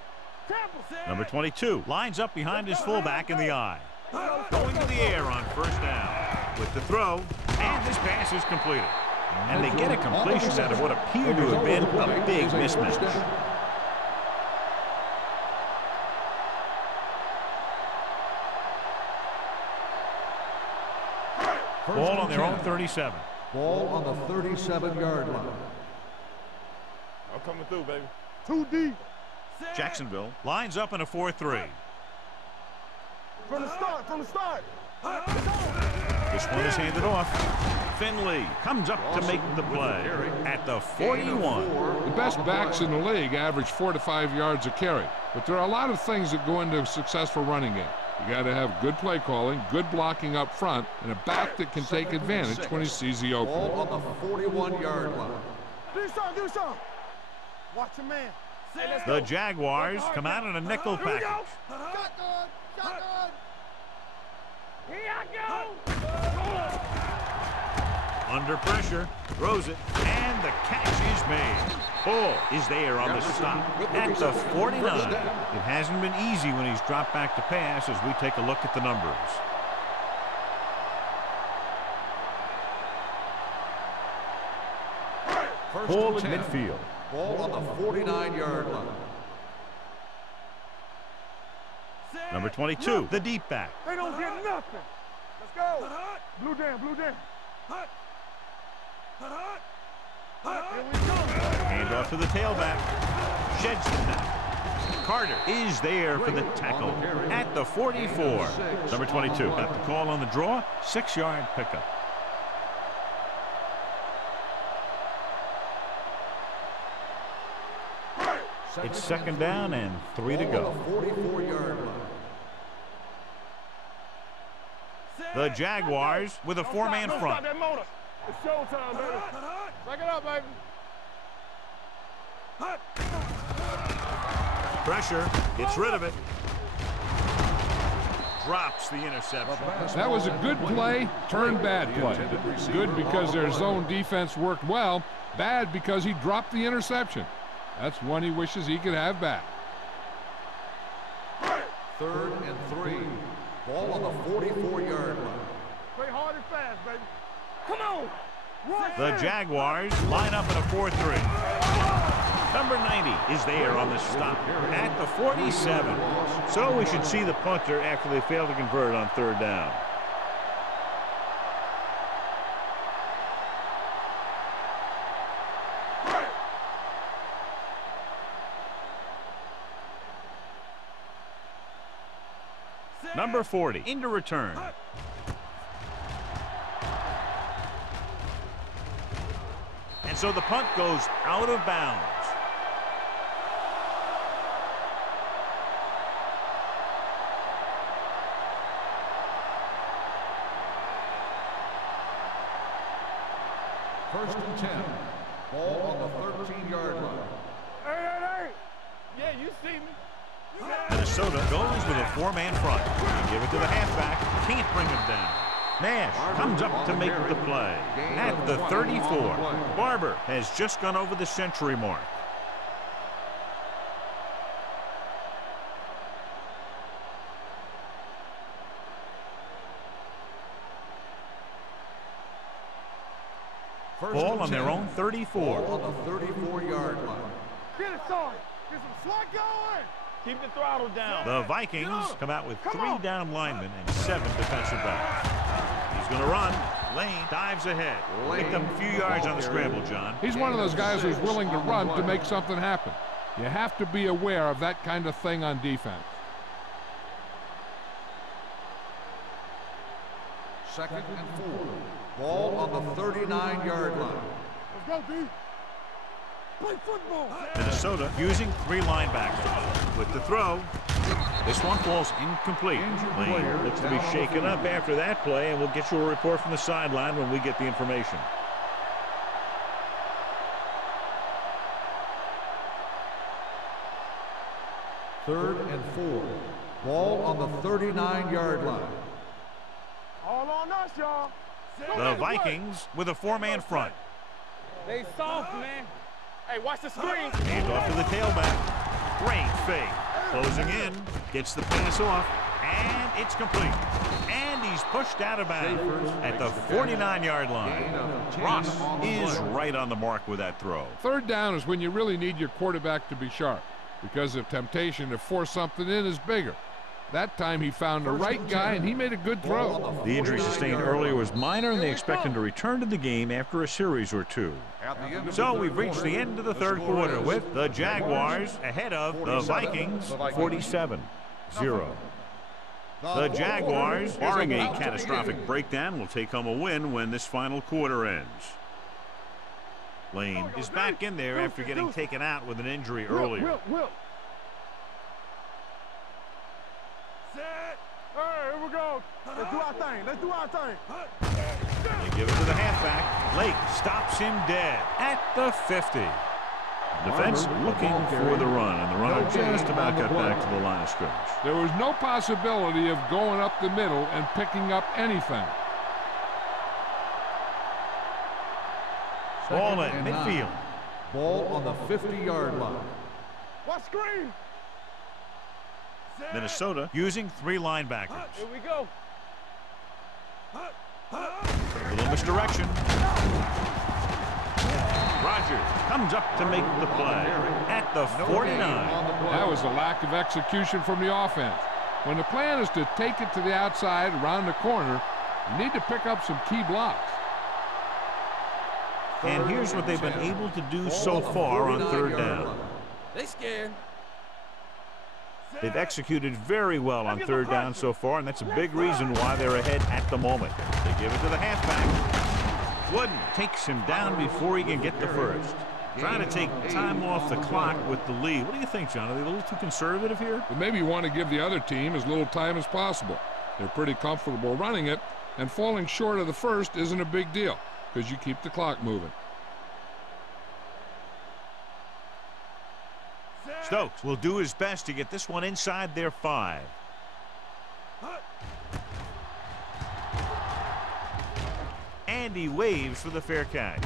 Temple. Number 22 lines up behind his fullback in the eye. Going to the air on first down. With the throw, and this pass is completed. And they get a completion out of what appeared to have been a big mismatch. Ball on their own 37. Ball on the 37-yard line. I'm coming through, baby. Too deep. Jacksonville lines up in a 4-3. From the start, from the start. This one is handed off. Finley comes up to make the play at the 41. The best backs in the league average 4 to 5 yards a carry, but there are a lot of things that go into a successful running game. You got to have good play calling, good blocking up front, and a back that can take advantage when he sees the opening. Ball on the 41-yard line. Do something, do something. Watch your man. The Jaguars come out in a nickel Here we package. go. Shotgun, shotgun. Here I go. Under pressure, throws it, and the catch is made. Ball is there on the stop at the 49. It hasn't been easy when he's dropped back to pass as we take a look at the numbers. Ball at midfield. Ball on the 49-yard line. Number 22, the deep back. They don't get nothing. Let's go. Blue down, blue down. Here we go. Hand off to the tailback. Sheds the net. Carter is there for the tackle at the 44. Number 22 got the call on the draw. 6-yard pickup. It's second down and 3 to go. 44-yard line. The Jaguars with a 4-man Don't front. stop that motor. It's showtime, baby. Back it up, baby. Pressure, gets rid of it. Drops the interception. That was a good play, turned bad play. Good because their zone defense worked well, bad because he dropped the interception. That's one he wishes he could have back. 3rd and 3. Ball on the 44-yard line. Play hard and fast, baby. Come on. Run. The Jaguars line up in a 4-3. Number 90 is there on the stop at the 47. So we should see the punter after they fail to convert on 3rd down. Number 40 into return. And so the punt goes out of bounds. First and 10. Ball on the 13-yard line. Hey. Yeah, you see me. Minnesota goes with a 4-man front. They give it to the halfback. Can't bring him down. Nash comes up to make the play at the 34. Barber has just gone over the century mark. Ball on their own 34. Ball on the 34-yard line. Get it, son. Get some slack going. Keep the throttle down. The Vikings come out with 3 down linemen and 7 defensive backs. He's going to run. Lane dives ahead. Picked up a few yards on the scramble, John. He's one of those guys who's willing to run to make something happen. You have to be aware of that kind of thing on defense. 2nd and 4. Ball on the 39-yard line. Let's go, D. Play football. Minnesota using 3 linebackers. With the throw, this one falls incomplete. Lane looks to be shaken up after that play, and we'll get you a report from the sideline when we get the information. Third and 4. Ball on the 39-yard line. All on us, y'all. The Vikings with a 4-man front. They soft, man. Hey, watch the screen. Hand off to the tailback. Great fake. Closing in. Gets the pass off. And it's complete. And he's pushed out of bounds at the 49-yard line. Ross is right on the mark with that throw. 3rd down is when you really need your quarterback to be sharp, because the temptation to force something in is bigger. That time he found the right guy, and he made a good throw. The injury sustained earlier was minor, and they expect him to return to the game after a series or 2. So we've reached the end of the 3rd quarter with the Jaguars ahead of the Vikings 47-0. The Jaguars, barring a catastrophic breakdown, will take home a win when this final quarter ends. Lane is back in there after getting taken out with an injury earlier. Hey, here we go. Let's do our thing. Let's do our thing. They give it to the halfback. Lake stops him dead at the 50. Defense looking for the run, and the runner just about got back to the line of scrimmage. There was no possibility of going up the middle and picking up anything. Ball at midfield. Ball on the 50-yard line. Watch screen. Minnesota using 3 linebackers. Here we go. A little misdirection. Rogers comes up to make the play at the 49. That was a lack of execution from the offense. When the plan is to take it to the outside around the corner, you need to pick up some key blocks. And here's what they've been able to do so far on 3rd down. They scared. They've executed very well on 3rd down so far, and that's a big reason why they're ahead at the moment. They give it to the halfback. Wooden takes him down before he can get the first. Trying to take time off the clock with the lead. What do you think, John? Are they a little too conservative here? But maybe you want to give the other team as little time as possible. They're pretty comfortable running it, and falling short of the first isn't a big deal because you keep the clock moving. Stokes will do his best to get this one inside their 5. And he waves for the fair catch.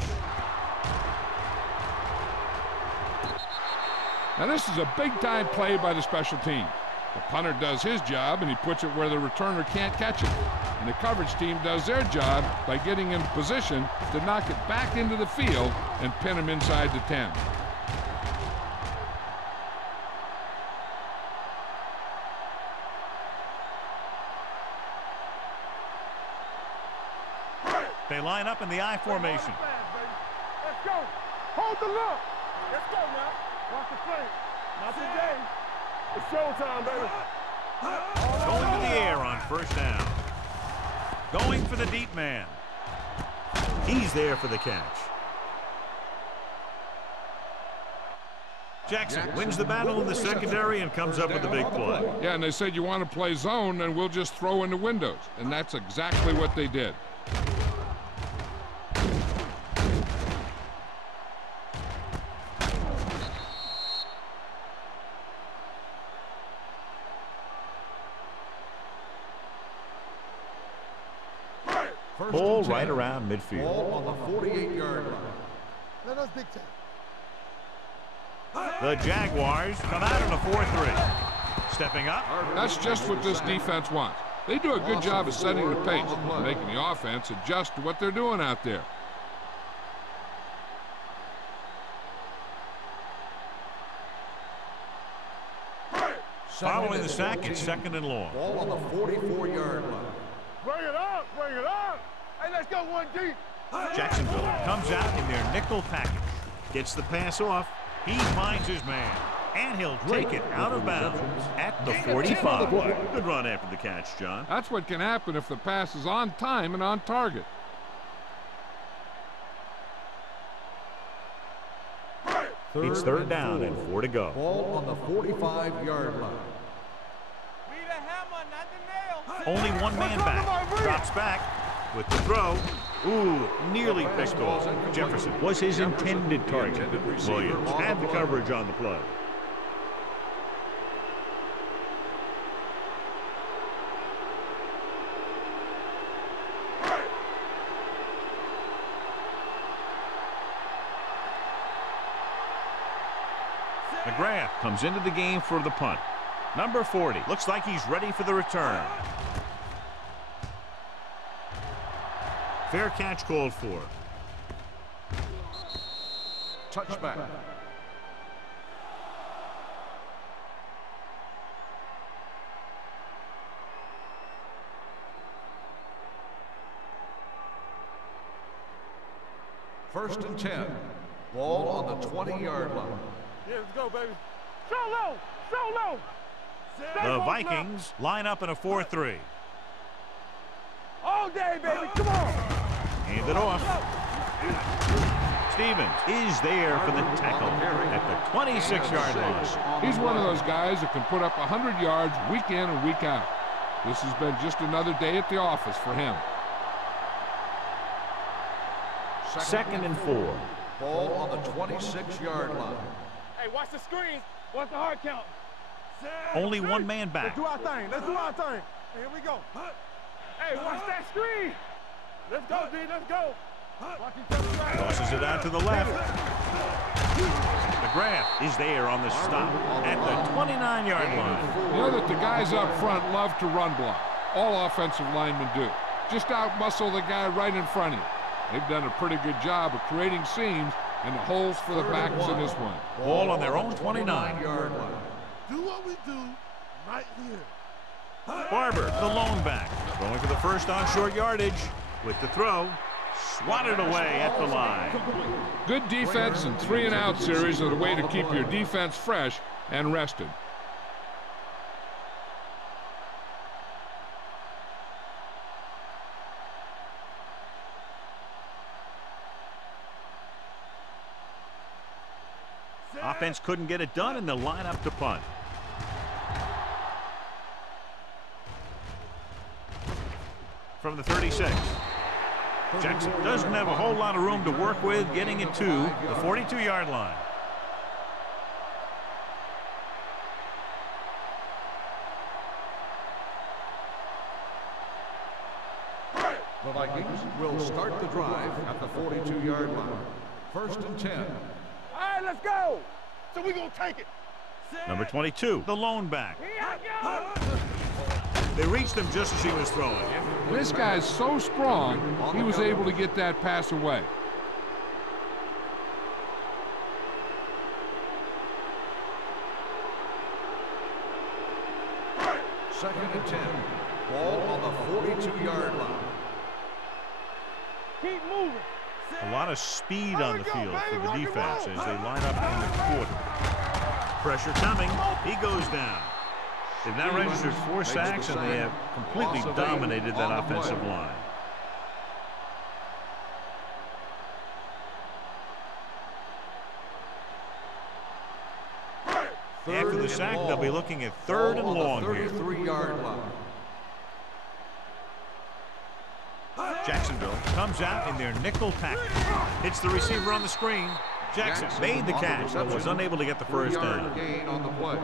Now this is a big-time play by the special team. The punter does his job, and he puts it where the returner can't catch it. And the coverage team does their job by getting in position to knock it back into the field and pin him inside the 10. They line up in the I formation. Let's go. Hold the look. Let's go now. Watch the play. Not today. It's showtime, baby. Going to the air on 1st down. Going for the deep man. He's there for the catch. Jackson wins the battle in the secondary and comes up with the big play. Yeah, and they said you want to play zone, and we'll just throw in the windows. And that's exactly what they did. Ball right around midfield. Ball on the 48-yard line. Let us dictate. The Jaguars come out in a 4-3. Stepping up. That's just what this defense wants. They do a good job of setting the pace, making the offense adjust to what they're doing out there. sack. It's 2nd and long. Ball on the 44-yard line. Bring it up, bring it up. Hey, let's go one deep. Jacksonville comes out in their nickel package. Gets the pass off. He finds his man. And he'll take it out of bounds at the 45. Good run after the catch, John. That's what can happen if the pass is on time and on target. It's 3rd down and 4 to go. Ball on the 45-yard line. Only one man back. Drops back with the throw. Ooh, nearly picked off. Jefferson was his intended target. Williams had the coverage on the play. McGrath comes into the game for the punt. Number 40. Looks like he's ready for the return. Fair catch called for. Touchback. First and 10. Ball on the 20-yard line. Yeah, let's go, baby. Show low, show low. The Vikings line up in a 4-3. All day, baby, come on. Hand it off. Stevens is there for the tackle at the 26-yard line. He's one of those guys that can put up 100 yards week in and week out. This has been just another day at the office for him. 2nd and 4. Ball on the 26-yard line. Hey, watch the screen. Watch the hard count. Only one man back. Let's do our thing. Let's do our thing. Here we go. Hey, watch that screen. Let's go, D. Let's go. Watch each other right. Tosses it out to the left. McGrath is there on the stop at the 29-yard line. You know that the guys up front love to run block. All offensive linemen do. Just out-muscle the guy right in front of you. They've done a pretty good job of creating seams and holes for the backs in this one. Ball on their own 29-yard line. Do what we do right here. Barber, the lone back, going for the first on short yardage with the throw. Swatted away at the line. Good defense and 3-and-out series are the way to keep your defense fresh and rested. Offense couldn't get it done, and they'll line up to punt. From the 36. Jackson doesn't have a whole lot of room to work with, getting it to the 42-yard line. The Vikings will start the drive at the 42-yard line. First and 10. All right, let's go. So we're going to take it. Number 22, the lone back. They reached him just as he was throwing. This guy's so strong, he was able to get that pass away. Second and 10. Ball on the 42-yard line. Keep moving. A lot of speed on the field for the defense as they line up in the quarter. Pressure coming. He goes down. They've now registered 4 sacks, and they have completely dominated that offensive line. After the sack, they'll be looking at 3rd and long here. 33-yard line. Jacksonville comes out in their nickel package. Hits the receiver on the screen. Jackson made the catch, but was unable to get the first down. Gain on the play.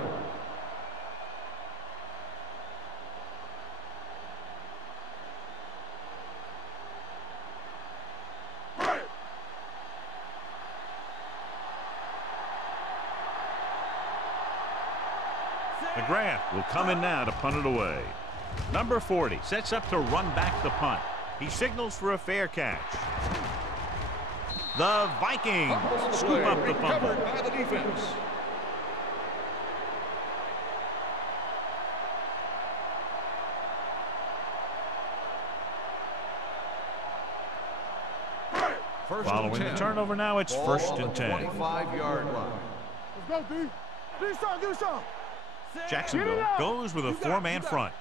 McGrath will come in now to punt it away. Number 40 sets up to run back the punt. He signals for a fair catch. The Vikings scoop up the fumble. By the defense. First Following and the 10. turnover now, it's Ball first on and the 10. 25-yard line. Let's go, D. Give me some, give me some. Jacksonville goes with a four-man front.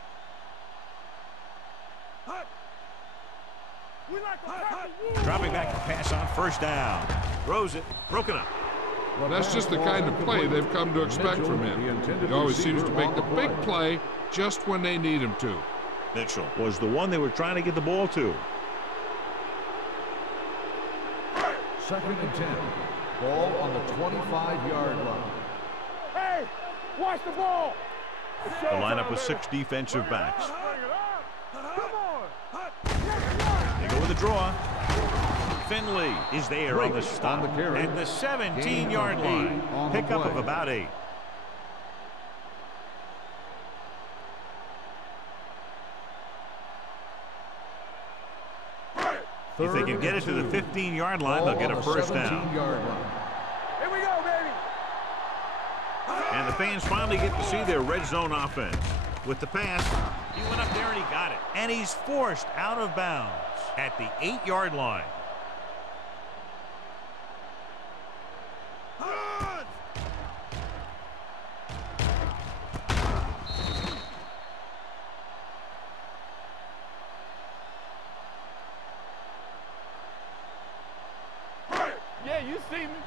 Dropping back to pass on first down. Throws it, broken up. Well, that's just the kind of play they've come to expect from him. He always seems to make the big play just when they need him to. Mitchell was the one they were trying to get the ball to. Second and 10. Ball on the 25-yard line. Hey, watch the ball. The lineup with 6 defensive backs. They go with a draw. Finley is there on the stop at the 17-yard line. Pickup of about 8. If they can get it to the 15-yard line, they'll get a first down. Here we go, baby. And the fans finally get to see their red zone offense. With the pass, he went up there and he got it. And he's forced out of bounds at the 8-yard line. Yeah, you see me.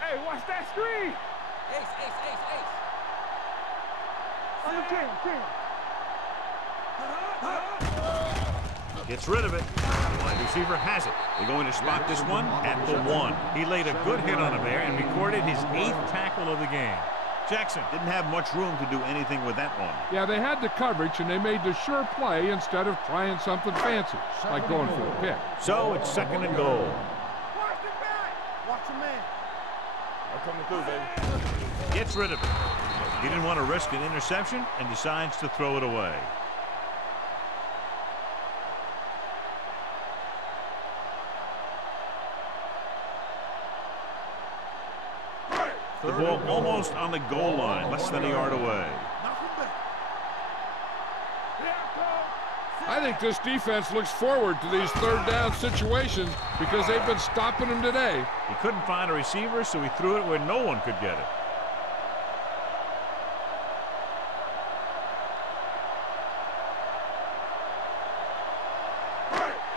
Hey, watch that screen. Ace, ace, ace, ace. On the king. Gets rid of it. The wide receiver has it. They're going to spot this one at the 1. He laid a good hit on him there and recorded his 8th tackle of the game. Jackson didn't have much room to do anything with that one. Yeah, they had the coverage, and they made the sure play instead of trying something fancy, like going for a pick. So it's second and goal. Watch the back. Watch the man. I'm coming through, baby. Gets rid of it. He didn't want to risk an interception and decides to throw it away. The ball almost on the goal line, less than a yard away. I think this defense looks forward to these third-down situations because they've been stopping them today. He couldn't find a receiver, so he threw it where no one could get it.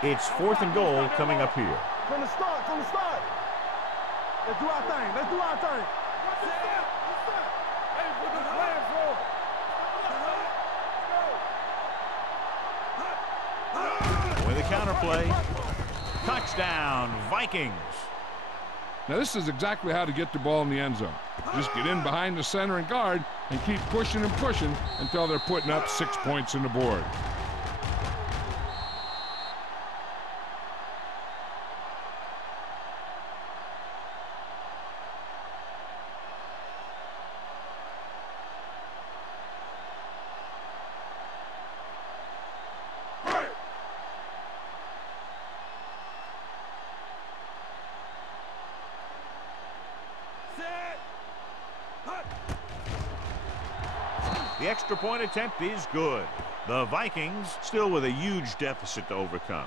It's 4th and goal coming up here. From the start. Let's do our thing. Hey, put the plan forward. With a counterplay. Touchdown, Vikings. Now, this is exactly how to get the ball in the end zone. Just get in behind the center and guard and keep pushing and pushing until they're putting up 6 points on the board. The extra point attempt is good. The Vikings still with a huge deficit to overcome.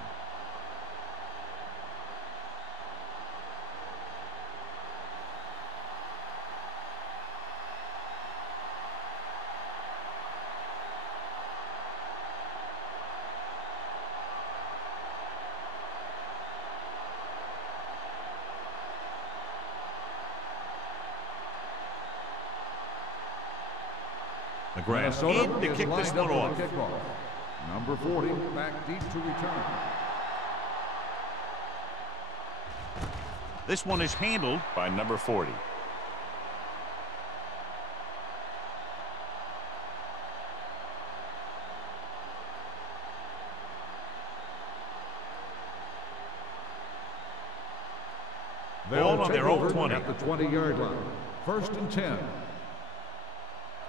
McGrath in to kick this one off. Number 40 back deep to return. This one is handled by number 40. They'll on their own 20 at the 20-yard line. First and 10.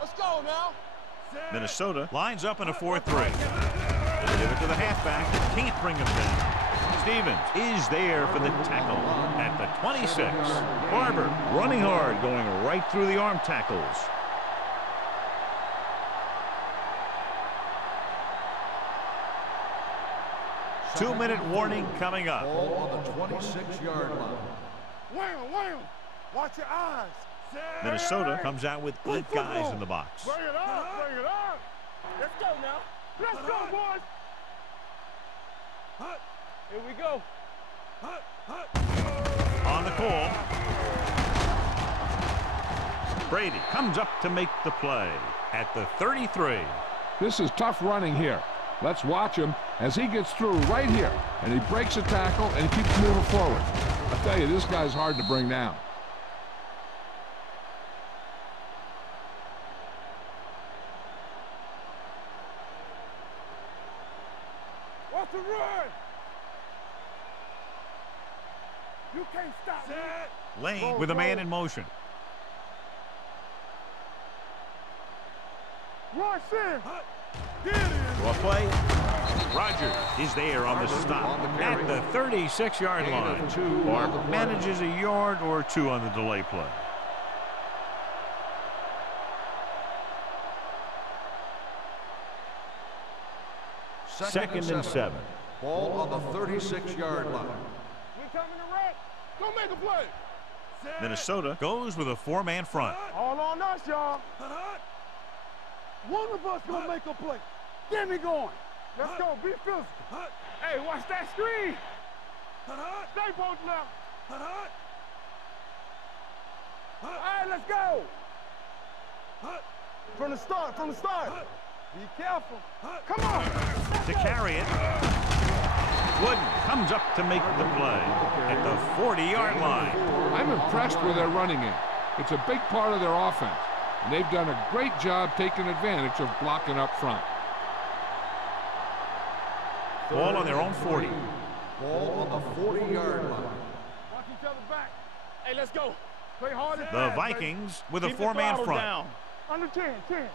Let's go now. Minnesota lines up in a 4-3. They give it to the halfback. Can't bring him down. Stevens is there for the tackle at the 26. Barber running hard, going right through the arm tackles. 2-minute warning coming up. Ball on the 26-yard line. Wham, wham. Watch your eyes. Minnesota comes out with 8 guys in the box. Bring it up, bring it up. Let's go now. Let's go, boys. Here we go. On the call. Brady comes up to make the play at the 33. This is tough running here. Let's watch him as he gets through right here, and he breaks a tackle and keeps moving forward. I tell you, this guy's hard to bring down. What's the run? You can't stop me. Lane with a man in motion. Rush in. Get it. To a play. Rogers is there on the stop at the 36-yard line. Or manages a yard or 2 on the delay play. Second and 7. Ball on the 36-yard line. We coming to wreck. Go make a play. Minnesota goes with a 4-man front. All on us, y'all. One of us gonna make a play. Get me going. Let's go. Be physical. Hey, watch that screen. Stay both left. All right, let's go. From the start, from the start. Be careful. Come on. To carry it. Wooden comes up to make the play at the 40-yard line. I'm impressed with their running game. It's a big part of their offense, and they've done a great job taking advantage of blocking up front. Ball on their own 40. Ball on the 40-yard line. Watch each other back. Hey, let's go. Play hard as The fast, Vikings with a baby. 4-man front. Down. Under 10, 10.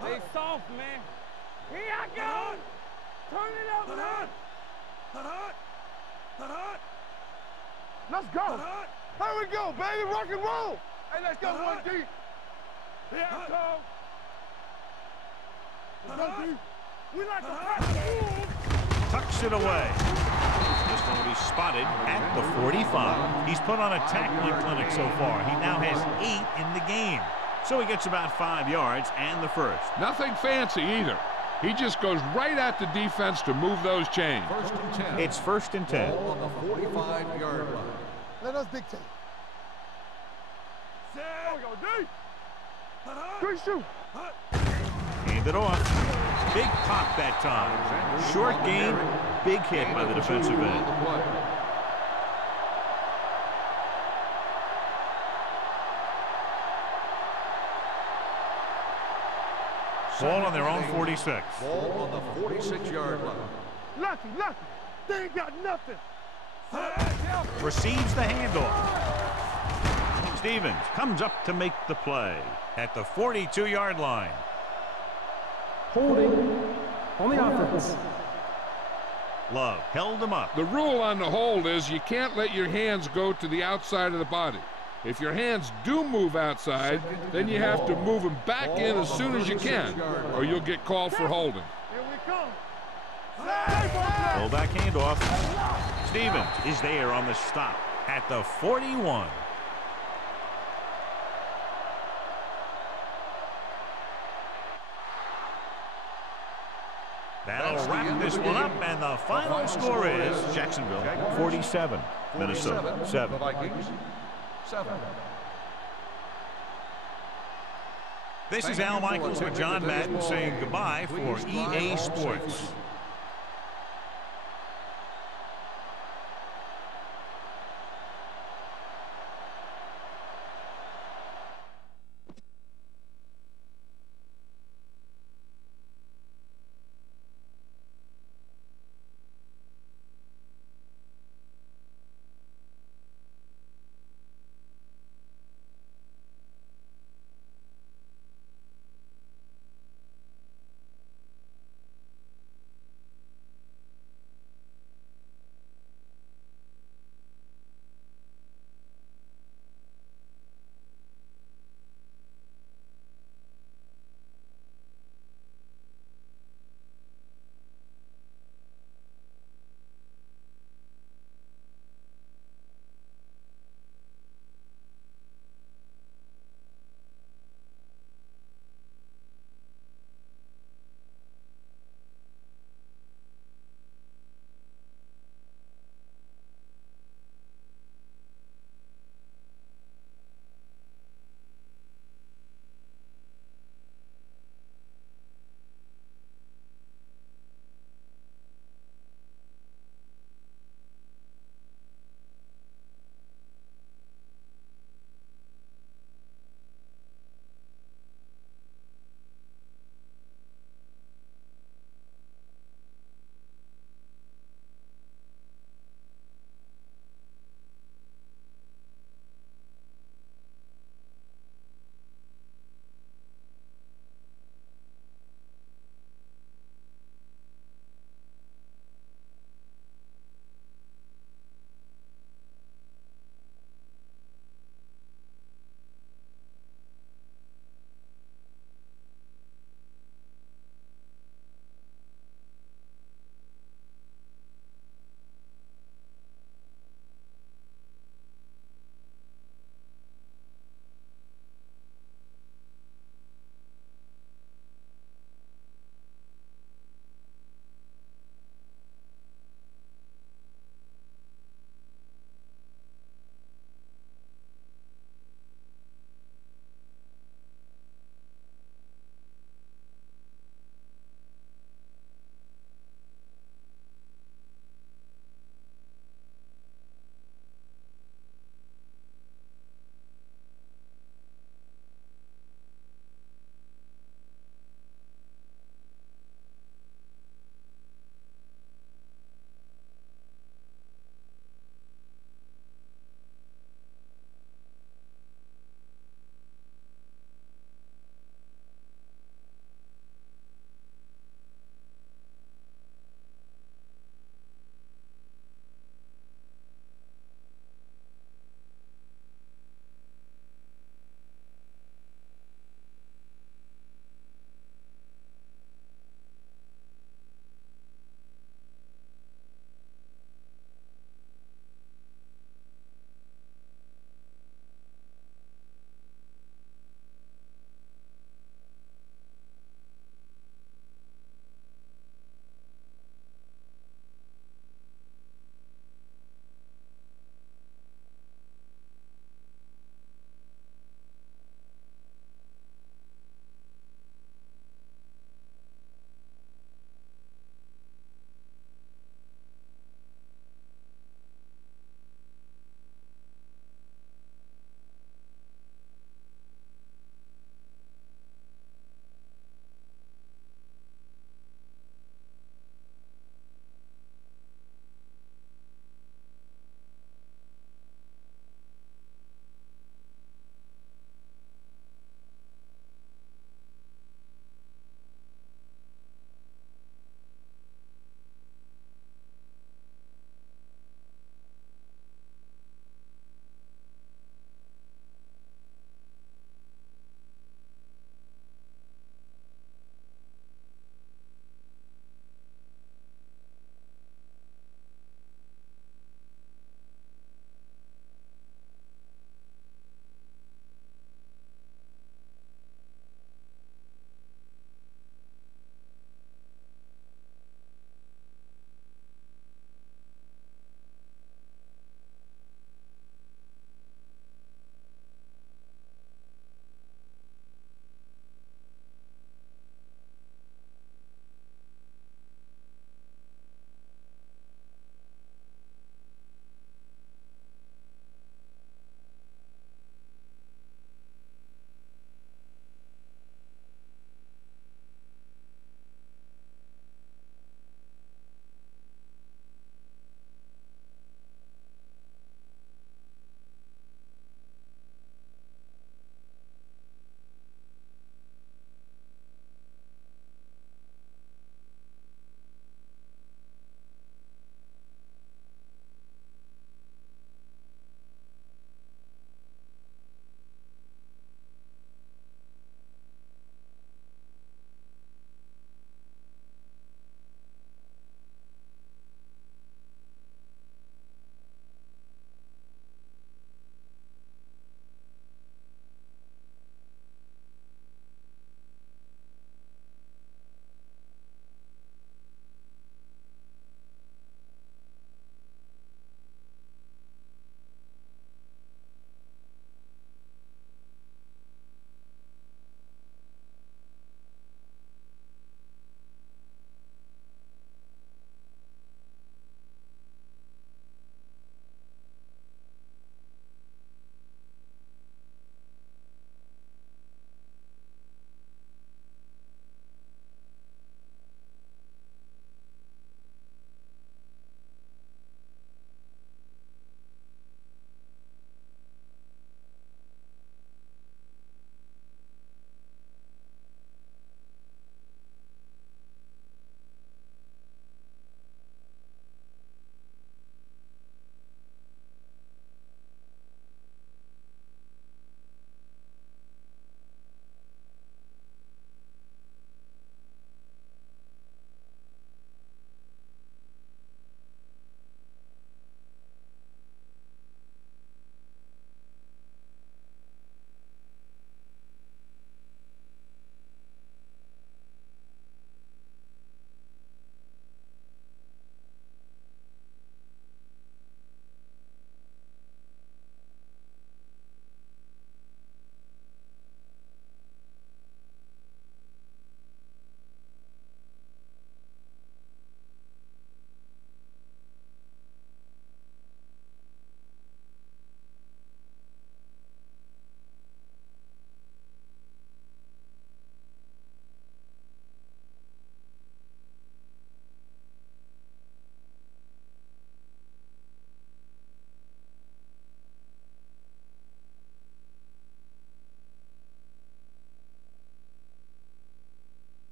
Stay soft, man. Here I go. Turn it up, man. Let's go. Here we go, baby. Rock and roll. Hey, let's go, one deep. Here I come. Let's go deep. We like to press the wolves. Tucks it away. Just going to be spotted at the 45. He's put on a tackling clinic so far. He now has 8 in the game. So he gets about 5 yards and the first. Nothing fancy either. He just goes right at the defense to move those chains. First and 10. It's first and 10. Ball on the 45-yard line. Let us dictate. There we go, deep. 3 shoot. Hand it off. Big pop that time. Short game, big hit by the defensive end. Ball on their own 46. Ball on the 46-yard line. Lucky. They ain't got nothing. Receives the handoff. Stevens comes up to make the play at the 42-yard line. Holding on the offense. Love held him up. The rule on the hold is you can't let your hands go to the outside of the body. If your hands do move outside, then you have to move them back in as soon as you can, or you'll get called for holding. Here we come. Fullback handoff. Stevens is there on the stop at the 41. That'll wrap this one up, and the final score is Jacksonville 47, Minnesota 7. The Vikings 7. This is Al Michaels with John Madden saying goodbye for EA Sports.